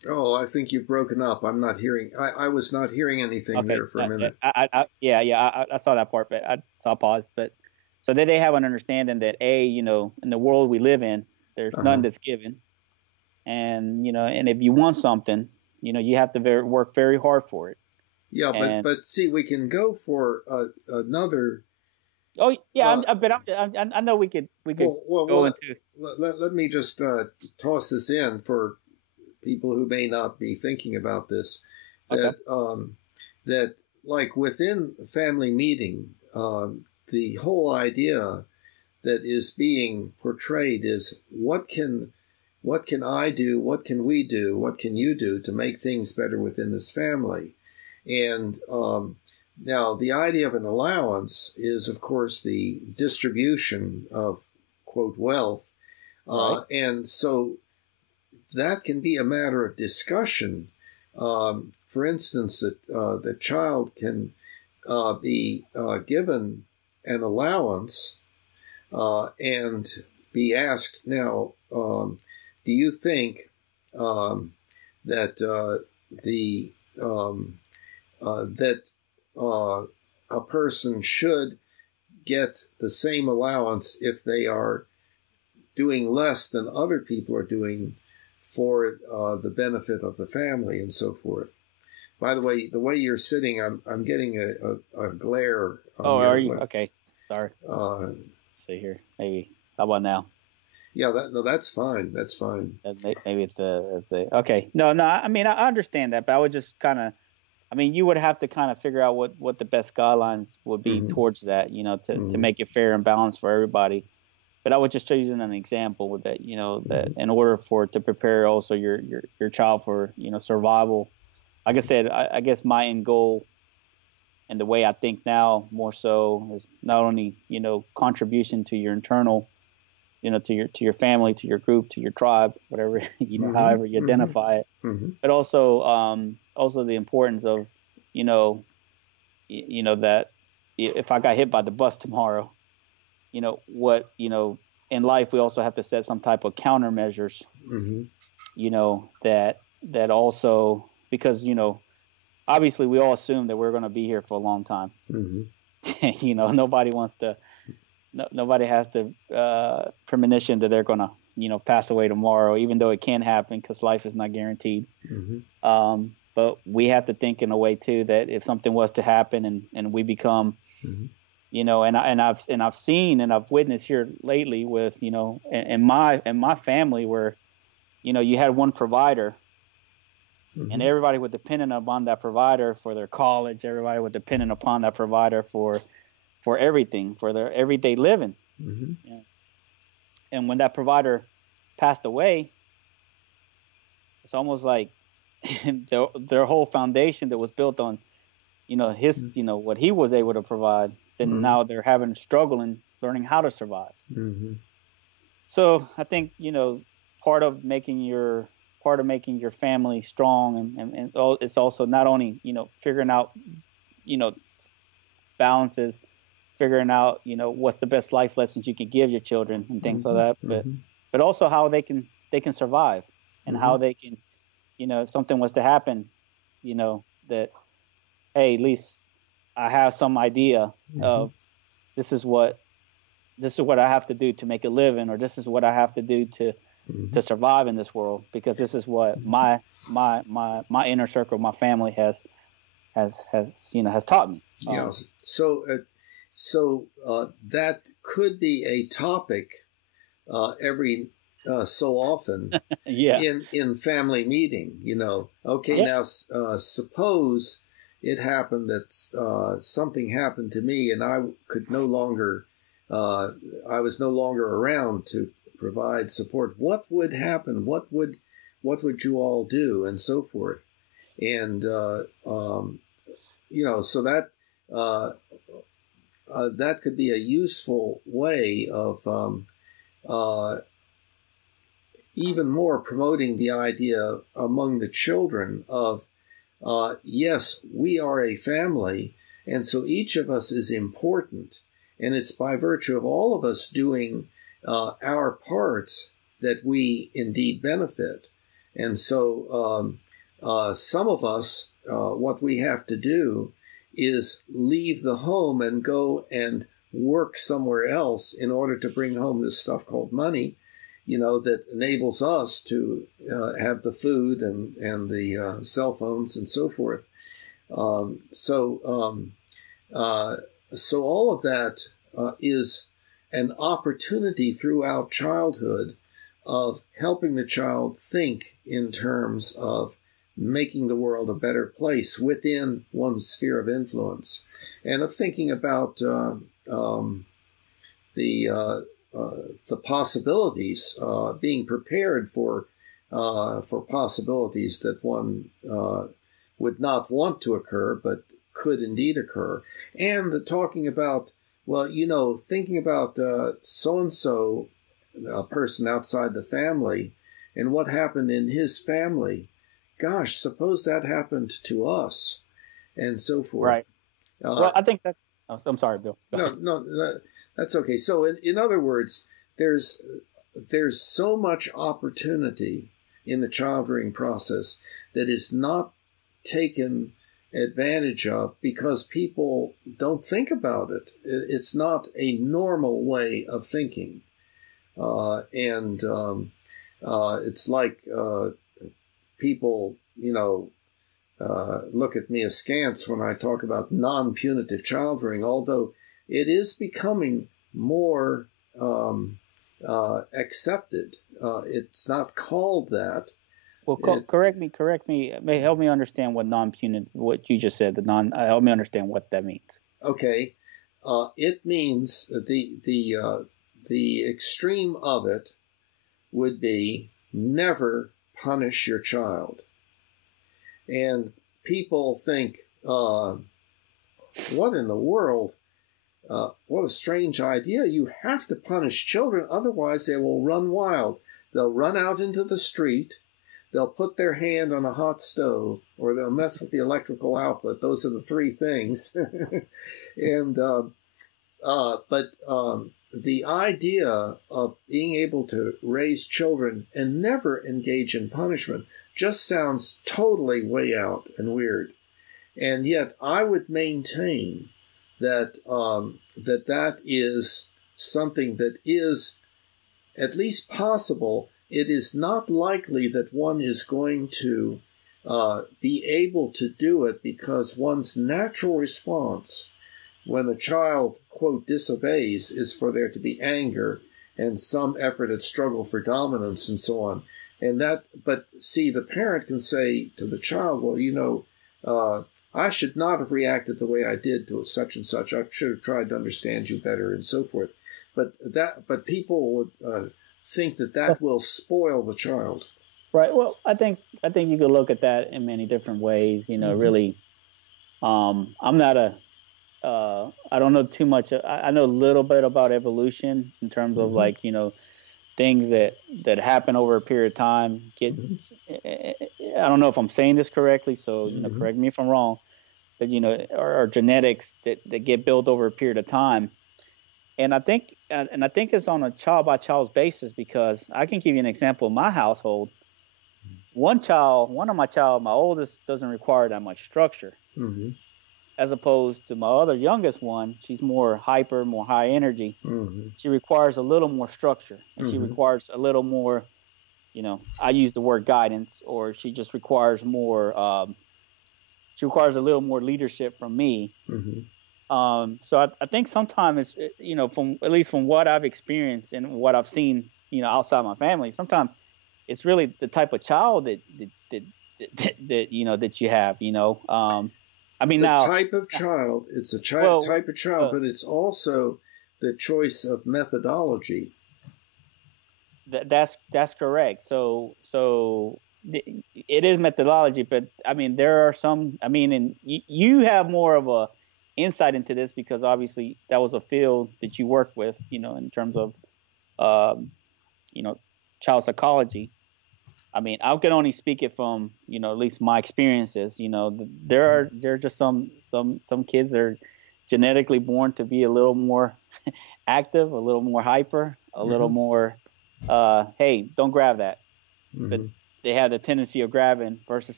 Oh, I think you've broken up. I'm not hearing. I was not hearing anything there for a minute. I saw that part, but I'll pause. But so that they have an understanding that in the world we live in, there's none that's given. And and if you want something, you have to work very hard for it. Yeah, but see, we can go for another. Oh yeah, I know we could go into. Let me just toss this in for people who may not be thinking about this. That that like within a family meeting, the whole idea that is being portrayed is what can I do? What can we do? What can you do to make things better within this family? And now the idea of an allowance is, of course, the distribution of, quote, wealth. Right. And so that can be a matter of discussion. For instance, that the child can be given an allowance and be asked, now, do you think that that a person should get the same allowance if they are doing less than other people are doing for the benefit of the family and so forth. By the way you're sitting, I'm getting a glare. Oh, are you? Okay, sorry. Let's see here, maybe. How about now? Yeah, that's fine. That's fine. Maybe it's the okay. No. I mean, I understand that, but I would just kind of, I mean, you would have to kind of figure out what the best guidelines would be towards that, to make it fair and balanced for everybody. But I would just using an example with that, that in order to prepare also your child for, survival. Like I said, I guess my end goal and the way I think now more so is not only, contribution to your internal, to your family, to your group, to your tribe, whatever, however you identify it, but also the importance of, that if I got hit by the bus tomorrow, in life we also have to set some type of countermeasures, that also, because, obviously we all assume that we're going to be here for a long time. Nobody has the premonition that they're going to, pass away tomorrow, even though it can happen because life is not guaranteed. But we have to think in a way too that if something was to happen and we become, and I've seen and I've witnessed here lately with, in my family where, you had one provider, and everybody was dependent upon that provider for their college. Everybody was dependent upon that provider for everything, for their everyday living. And when that provider passed away, it's almost like their whole foundation that was built on, his, what he was able to provide, then now they're struggling learning how to survive. So I think, part of making your family strong and it's also not only, figuring out, balances, figuring out, what's the best life lessons you can give your children and things like that, but also how they can survive and how they can, if something was to happen, that, hey, at least I have some idea of this is what I have to do to make a living, or this is what I have to do to survive in this world, because this is what my inner circle, my family has taught me. So that could be a topic every so often in family meeting. Now suppose it happened that something happened to me and I could no longer I was no longer around to provide support. What would happen? What would you all do, and so forth? And so that that could be a useful way of even more promoting the idea among the children of yes, we are a family, and so each of us is important, and it's by virtue of all of us doing our parts that we indeed benefit. And so some of us, what we have to do is leave the home and go and work somewhere else in order to bring home this stuff called money, that enables us to have the food and the cell phones and so forth. So all of that is an opportunity throughout childhood of helping the child think in terms of making the world a better place within one's sphere of influence, and of thinking about the possibilities, being prepared for possibilities that one would not want to occur, but could indeed occur. And the talking about, well, thinking about so-and-so, a person outside the family, and what happened in his family. Gosh, suppose that happened to us, and so forth. Right. Well, I think that... Oh, I'm sorry, Bill. No, that's okay. So in other words, there's so much opportunity in the child rearing process that is not taken advantage of because people don't think about it. It's not a normal way of thinking. It's like people, look at me askance when I talk about non-punitive child rearing, although it is becoming more accepted. It's not called that. Well, correct me. Help me understand what non-punitive, what you just said. Help me understand what that means. Okay, it means the extreme of it would be never punish your child. And people think, what in the world? What a strange idea. You have to punish children, otherwise they will run wild. They'll run out into the street. They'll put their hand on a hot stove, or they'll mess with the electrical outlet. Those are the three things. But the idea of being able to raise children and never engage in punishment just sounds totally way out and weird. And yet I would maintain that that is something that is at least possible. It is not likely that one is going to be able to do it, because one's natural response when a child, quote, disobeys is for there to be anger and some effort at struggle for dominance and so on. But see, the parent can say to the child, well, I should not have reacted the way I did to such and such. I should have tried to understand you better and so forth. But people would think that will spoil the child. Right. Well, I think you could look at that in many different ways. Really, I'm not I don't know too much. I know a little bit about evolution in terms of things that happen over a period of time. I don't know if I'm saying this correctly, so correct me if I'm wrong. But are genetics that get built over a period of time. And I think it's on a child by child basis, because I can give you an example of my household. My oldest, doesn't require that much structure, as opposed to my other youngest one. She's more hyper, more high energy. She requires a little more structure, and she requires a little more, I use the word guidance, or she just requires more. She requires a little more leadership from me. So I think sometimes it's, at least from what I've experienced and what I've seen, outside my family, sometimes it's really the type of child that you have, type of child. It's a type of child, but it's also the choice of methodology. That's correct. So it is methodology, but there are some. And you have more of a insight into this, because obviously that was a field that you work with, in terms of, child psychology. I can only speak it from, at least my experiences. There are just some kids that are genetically born to be a little more active, a little more hyper, a little more, hey, don't grab that. But they have the tendency of grabbing versus.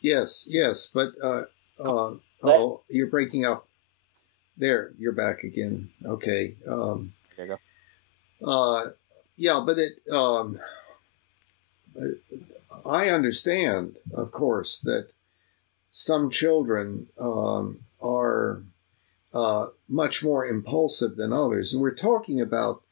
Yes, but you're breaking up. There, you're back again. Okay. There you go. Yeah, but I understand, of course, that some children are much more impulsive than others, and we're talking about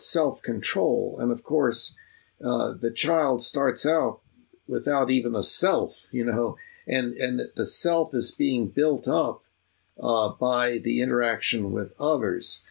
self-control, and of course, the child starts out without even a self, and the self is being built up by the interaction with others.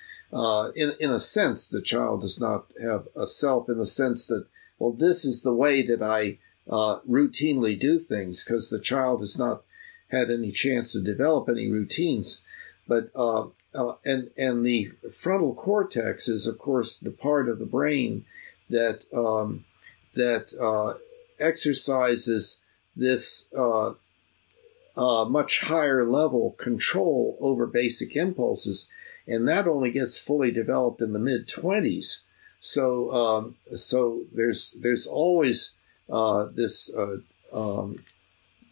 In a sense, the child does not have a self in the sense that, well, this is the way that I routinely do things, because the child has not had any chance to develop any routines. But and the frontal cortex is, of course, the part of the brain that exercises this much higher level control over basic impulses, and that only gets fully developed in the mid-20s. So there's always this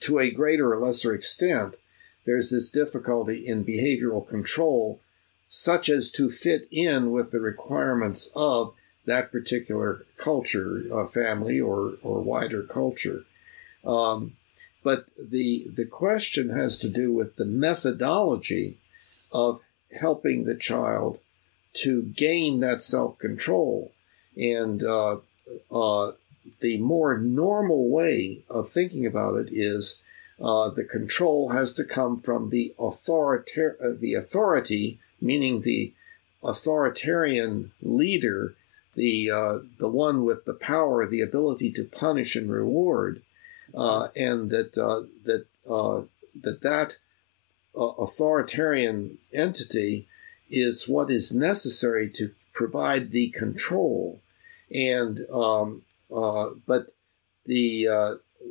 to a greater or lesser extent, there's this difficulty in behavioral control, such as to fit in with the requirements of that particular culture, family, or wider culture. But the question has to do with the methodology of helping the child to gain that self-control. And the more normal way of thinking about it is the control has to come from the authority, meaning the authoritarian leader, the one with the power, the ability to punish and reward, and that authoritarian entity is what is necessary to provide the control. And but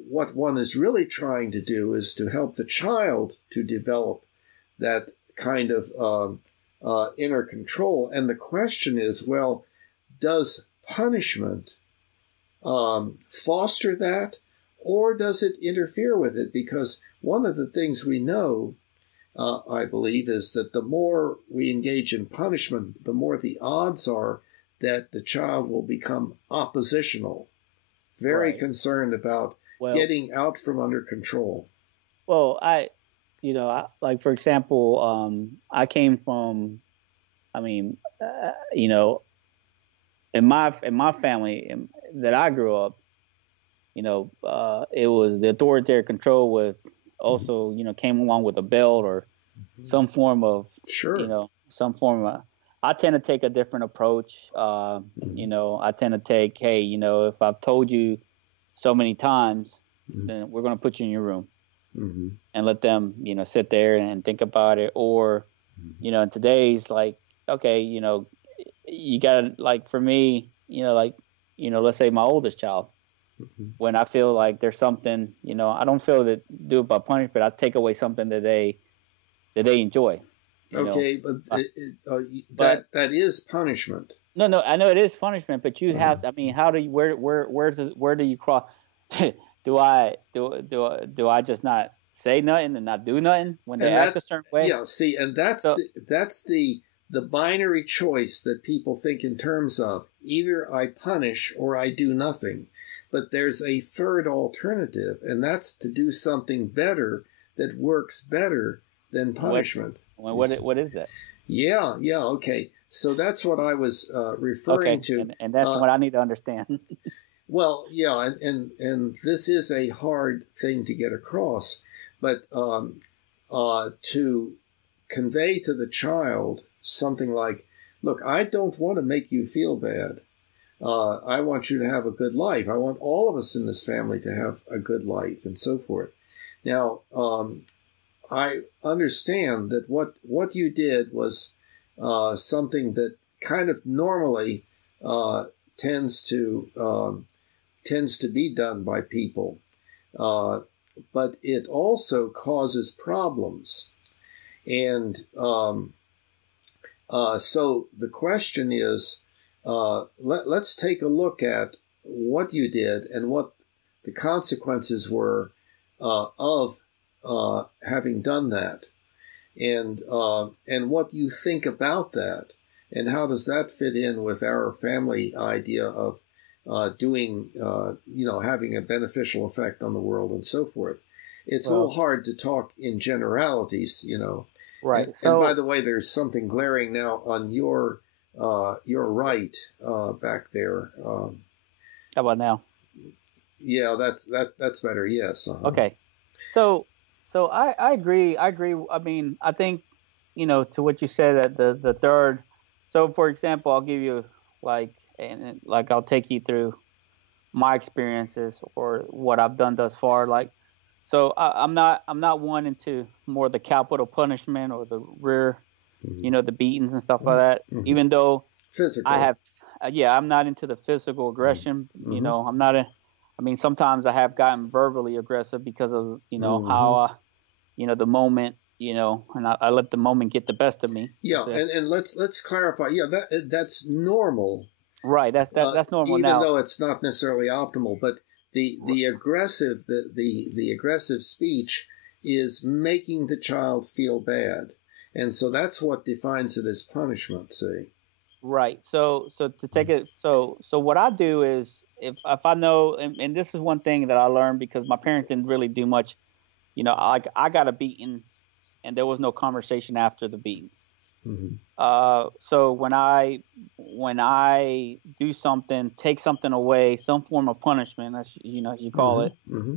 what one is really trying to do is to help the child to develop that kind of inner control. And the question is, well, does punishment foster that, or does it interfere with it? Because one of the things we know, I believe, is that the more we engage in punishment, the more the odds are that the child will become oppositional, very concerned about getting out from under control. Well, like, for example, I came from, in my family that I grew up, it was the authoritarian control with also, came along with a belt or some form of, I tend to take a different approach. I tend to take, hey, if I've told you so many times, then we're going to put you in your room and let them, sit there and think about it. Or, in today's, like, okay, you got to, like, for me, let's say my oldest child, when I feel like there's something, I don't feel that do it by punishment, but I take away something that they enjoy. Okay, but that is punishment. No, I know it is punishment, but you have. How do you? Where do you cross? do I just not say nothing and not do nothing when they act a certain way? Yeah, see, and that's the binary choice that people think in terms of either I punish or I do nothing. But there's a third alternative, and that's to do something better that works better than punishment. What is that? Yeah, okay. So that's what I was referring to. And that's what I need to understand. Well, yeah, and this is a hard thing to get across, but to convey to the child something like, look, I don't want to make you feel bad. I want you to have a good life. I want all of us in this family to have a good life, and so forth. Now, I understand that what you did was something that kind of normally tends to be done by people, but it also causes problems. And so the question is, let's take a look at what you did and what the consequences were of having done that, and what you think about that, and how does that fit in with our family idea of doing, having a beneficial effect on the world and so forth. It's a little hard to talk in generalities, Right. And by the way, there's something glaring now on your right back there. How about now? Yeah, that's better. Yes. Okay. So I agree. I think, to what you said, that the third. So, for example, I'll give you I'll take you through my experiences or what I've done thus far. I'm not one into more the capital punishment or the rear, the beatings and stuff like that. Even though physical, I have, I'm not into the physical aggression. I'm not sometimes I have gotten verbally aggressive because of how the moment, and I let the moment get the best of me. Yeah, and let's clarify. Yeah, that's normal. Right, that's normal even now. Even though it's not necessarily optimal, but the aggressive the aggressive speech is making the child feel bad, and so that's what defines it as punishment. See, right. So to take it, so what I do is if I know, and this is one thing that I learned because my parents didn't really do much. I got a beating, and there was no conversation after the beating. mm-hmm. So when I do something, take something away, some form of punishment, as you call Mm-hmm. it, Mm-hmm.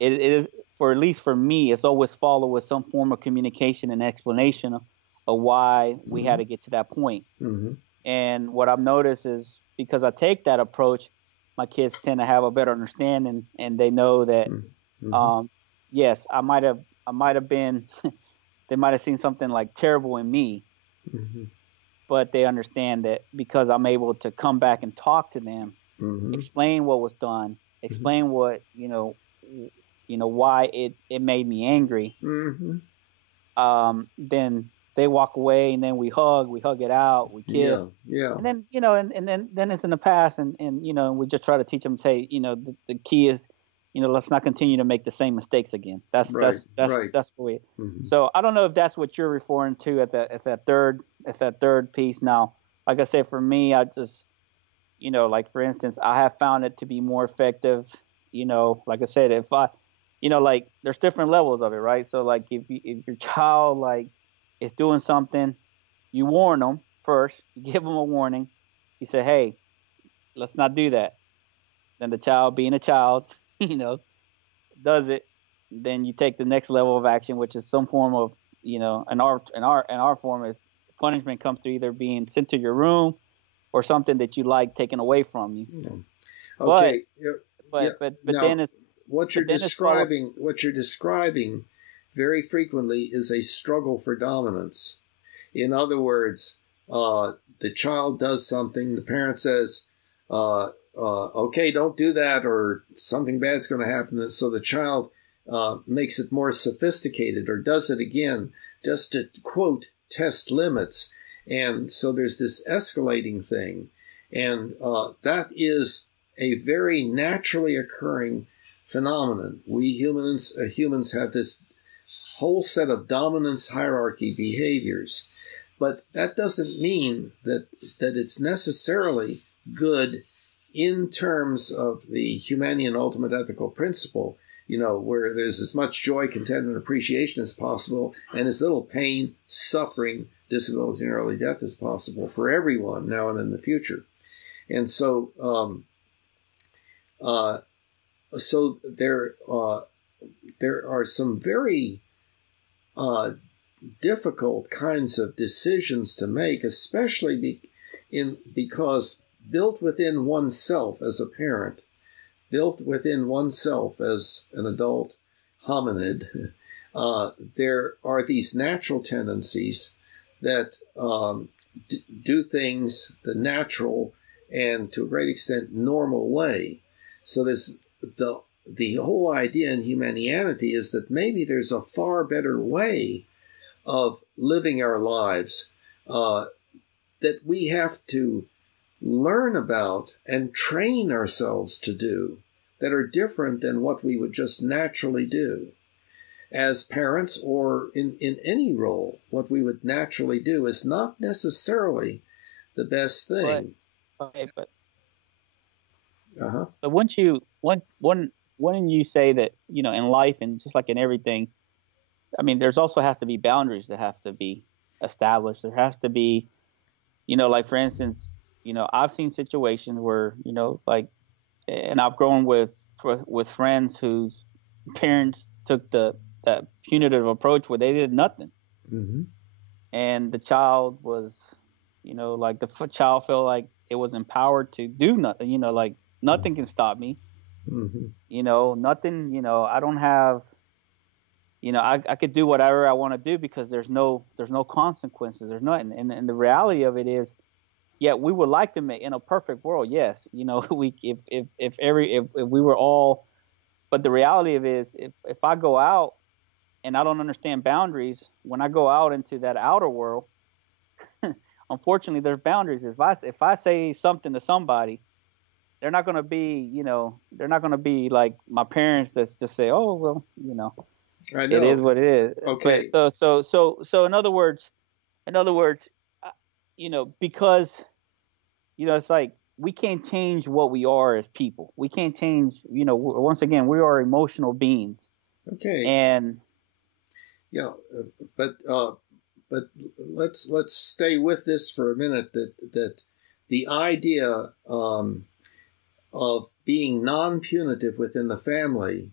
it is, for at least for me, it's always followed with some form of communication and explanation of why we had to get to that point. Mm-hmm. And what I've noticed is because I take that approach, my kids tend to have a better understanding, and they know that, Mm-hmm. yes, I might have been, they might have seen something like terrible in me, Mm-hmm. but they understand that because I'm able to come back and talk to them, Mm-hmm. explain what was done, explain what why it made me angry. Mm-hmm. Then they walk away, and then we hug it out, we Yeah, kiss, yeah, and then and then it's in the past, and we just try to teach them, say, the key is, let's not continue to make the same mistakes again. That's right, right. that's what we. Mm-hmm. So I don't know if that's what you're referring to at that third piece. Now, like I said, for me, I just, like for instance, I have found it to be more effective. Like I said, if I, like there's different levels of it, right? So like if your child like is doing something, you warn them first, you give them a warning, you say, hey, let's not do that. Then the child, being a child, does it. Then you take the next level of action, which is some form of, in our form, is punishment comes to either being sent to your room or something that you like taken away from you. Yeah. Okay. But now, then it's what you're describing very frequently is a struggle for dominance. In other words, the child does something, the parent says, okay, don't do that, or something bad's going to happen. So the child makes it more sophisticated or does it again just to, quote, test limits. And so there's this escalating thing. And that is a very naturally occurring phenomenon. We humans have this whole set of dominance hierarchy behaviors. But that doesn't mean that it's necessarily good in terms of the Humanian ultimate ethical principle, where there's as much joy, contentment, appreciation as possible, and as little pain, suffering, disability, and early death as possible for everyone now and in the future. And so, so there are some very difficult kinds of decisions to make, especially because built within oneself as a parent, built within oneself as an adult hominid, there are these natural tendencies that do things the natural and to a great extent normal way. So there's the whole idea in Humanianity is that maybe there's a far better way of living our lives that we have to learn about and train ourselves to do, that are different than what we would just naturally do. As parents or in any role, what we would naturally do is not necessarily the best thing. But wouldn't you say that, in life and just like in everything, I mean, there's also has to be boundaries that have to be established. There has to be, like for instance, I've seen situations where, like, and I've grown with friends whose parents took that punitive approach where they did nothing. Mm-hmm. And the child was, like the child felt like it was empowered to do nothing, like nothing can stop me. Mm-hmm. Nothing, I don't have, I could do whatever I want to do because there's no consequences. There's nothing. And the reality of it is, yeah, we would like to make, in a perfect world, yes, we if we were all, but the reality of it is, if I go out and I don't understand boundaries, when I go out into that outer world, unfortunately, there's boundaries. If I say something to somebody they're not going to be, they're not going to be like my parents that's just say, oh, well, I know. it is what it is. Okay. But so in other words, because, it's like we can't change what we are as people. We can't change, once again, we are emotional beings. Okay. And yeah, but let's stay with this for a minute. That the idea of being non-punitive within the family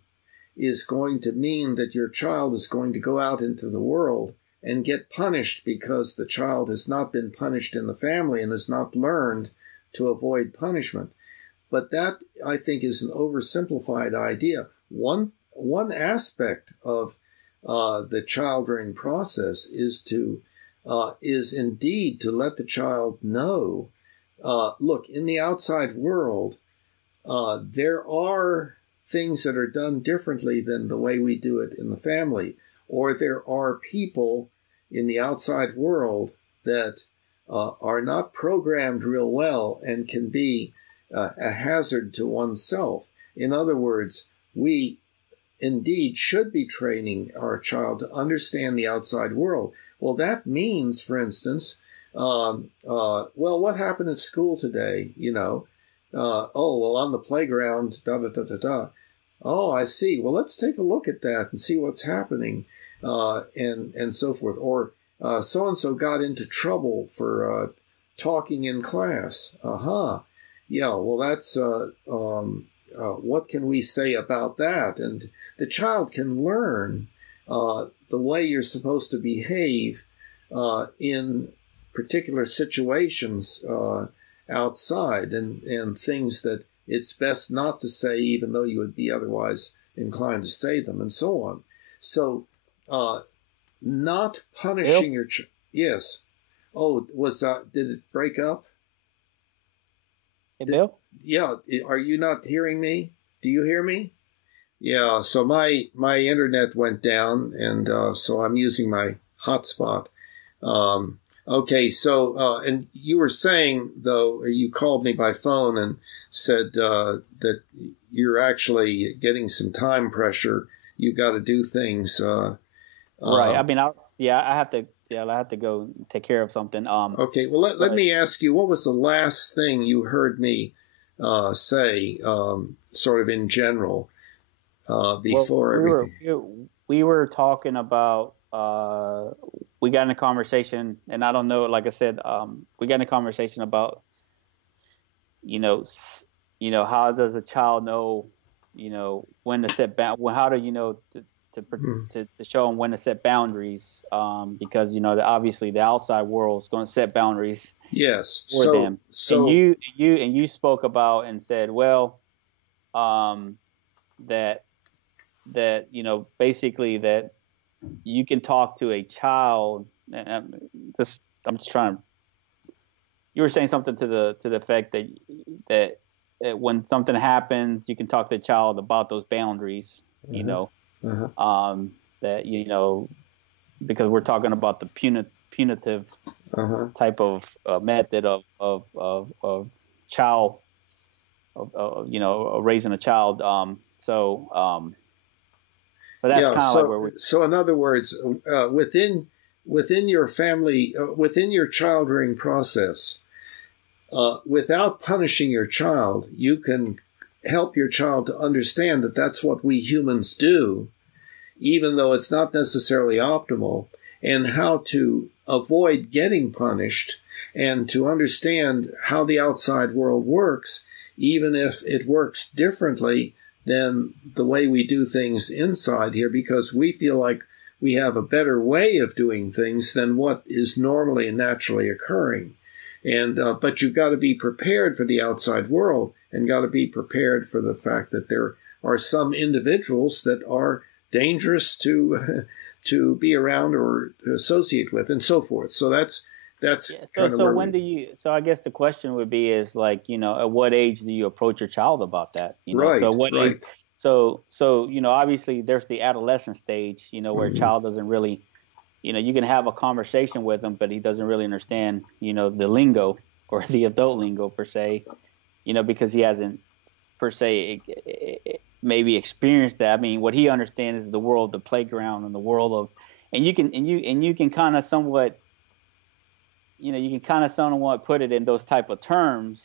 is going to mean that your child is going to go out into the world and get punished because the child has not been punished in the family and has not learned to avoid punishment. But that, I think, is an oversimplified idea. One aspect of the child rearing process is indeed to let the child know, look, in the outside world, there are things that are done differently than the way we do it in the family, or there are people in the outside world that are not programmed real well and can be a hazard to oneself. In other words, we indeed should be training our child to understand the outside world. Well, that means, for instance, well, what happened at school today? Oh, well, on the playground, da-da-da-da-da. Oh, I see. Well, let's take a look at that and see what's happening, and so forth. Or so-and-so got into trouble for talking in class. Yeah, well, that's, what can we say about that? And the child can learn the way you're supposed to behave in particular situations outside, and things that it's best not to say, even though you would be otherwise inclined to say them, and so on. So, not punishing your yes. Oh, did it break up? Hey, Bill? Yeah. Are you not hearing me? Do you hear me? Yeah. So my internet went down, and so I'm using my hotspot. Okay, so, and you were saying, though, you called me by phone and said that you're actually getting some time pressure. You got to do things. Right. I mean, I have to go take care of something. Okay, well, let me ask you, what was the last thing you heard me say, sort of in general, before everything? We were talking about... we got in a conversation, and I don't know, like I said, we got in a conversation about, how does a child know, when to set how do you know to show them when to set boundaries? Because obviously the outside world is going to set boundaries. Yes. For them. So and you spoke about and said, well, that basically that you can talk to a child. I'm just trying to. You were saying something to the effect that when something happens, you can talk to the child about those boundaries. That because we're talking about the punitive type of method of child, raising a child. So that's kind of like where we. So in other words, within your family, within your child rearing process, without punishing your child, you can help your child to understand that that's what we humans do, even though it's not necessarily optimal, and how to avoid getting punished, and to understand how the outside world works, even if it works differently than the way we do things inside here, because we feel like we have a better way of doing things than what is normally and naturally occurring. And but you've got to be prepared for the outside world, and got to be prepared for the fact that there are some individuals that are dangerous to be around or to associate with, and so forth. So that's kind of so when do you? So I guess the question would be is like, at what age do you approach your child about that? Right. So what right. age? So obviously there's the adolescent stage, where a child doesn't really, you can have a conversation with him, but he doesn't really understand, the lingo or the adult lingo per se. because he hasn't per se maybe experienced that. I mean, what he understands is the world, the playground, and the world of, and you can kind of somewhat, put it in those type of terms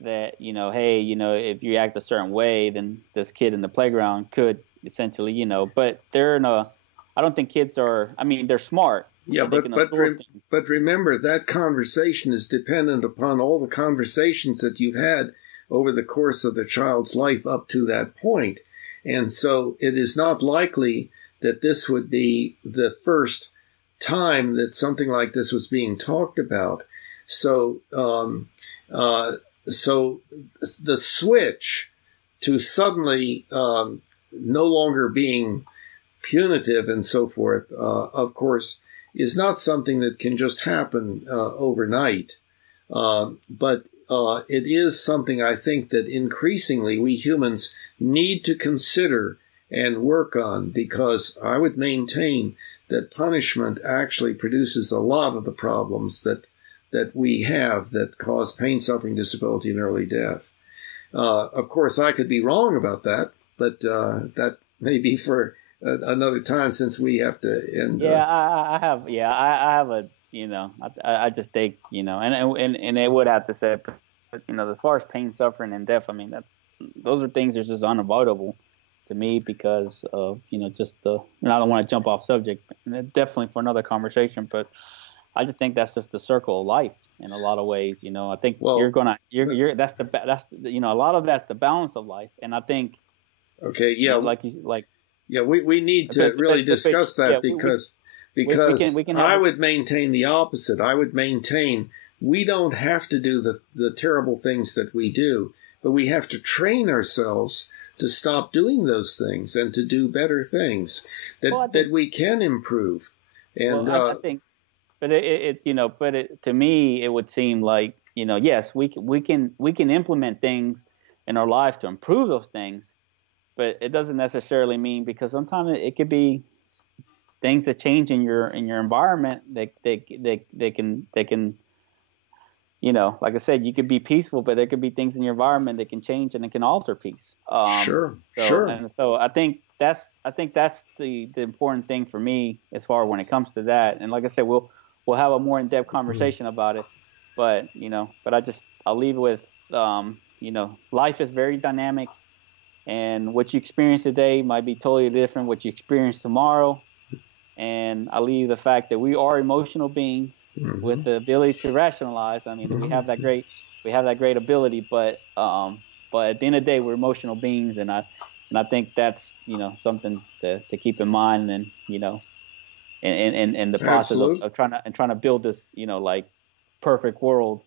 that, hey, if you act a certain way, then this kid in the playground could essentially, but I don't think kids are, I mean, they're smart. Yeah, but remember, that conversation is dependent upon all the conversations that you've had over the course of the child's life up to that point. And so it is not likely that this would be the first time that something like this was being talked about. So, so the switch to suddenly no longer being punitive and so forth, of course, is not something that can just happen overnight. But it is something I think that increasingly we humans need to consider and work on, because I would maintain that punishment actually produces a lot of the problems that we have that cause pain, suffering, disability, and early death. Of course, I could be wrong about that, but that may be for another time, since we have to end. I have a, I just think, and it would have to say, as far as pain, suffering, and death, I mean, those are things that are just unavoidable to me, because of, just the, and I don't want to jump off subject, definitely for another conversation, but I just think that's just the circle of life in a lot of ways. I think that's a lot of that's the balance of life. And I think, okay. Yeah. We need to really discuss that, because I would maintain the opposite. I would maintain we don't have to do the terrible things that we do, but we have to train ourselves to stop doing those things and to do better things that we can improve. And I think, but to me, it would seem like, yes, we can implement things in our lives to improve those things, but it doesn't necessarily mean, because sometimes it could be things that change in your environment that can, like I said, you could be peaceful, but there could be things in your environment that can change and it can alter peace. Sure. And so I think that's the important thing for me as far when it comes to that. And like I said, we'll have a more in-depth conversation about it, but I'll leave it with, life is very dynamic, and what you experience today might be totally different what you experience tomorrow. And I leave the fact that we are emotional beings with the ability to rationalize. I mean, we have that great ability, but at the end of the day, we're emotional beings, and I think that's something to keep in mind, and in the process of trying to build this like perfect world.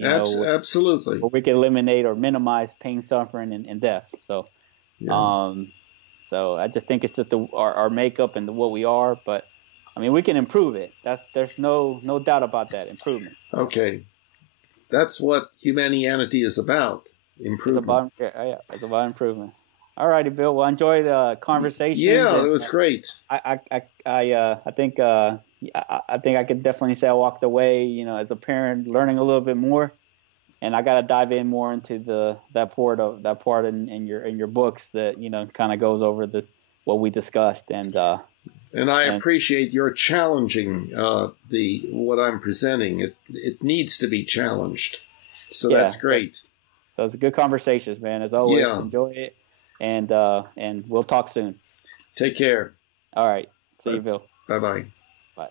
Absolutely, where we can eliminate or minimize pain, suffering, and death. So, so I just think it's just our makeup and what we are, but I mean, we can improve it. There's no doubt about that improvement. Okay, that's what Humanianity is about. Improvement. It's about improvement. All righty, Bill. Well, enjoy the conversation. Yeah, it was great. I think I could definitely say I walked away, as a parent, learning a little bit more, and I got to dive in more into that part in your books that kind of goes over what we discussed, and I appreciate your challenging what I'm presenting. It needs to be challenged, so that's great. So it's a good conversation, man. As always, enjoy it. And we'll talk soon. Take care. All right. See you, Bill. Bye-bye. Bye.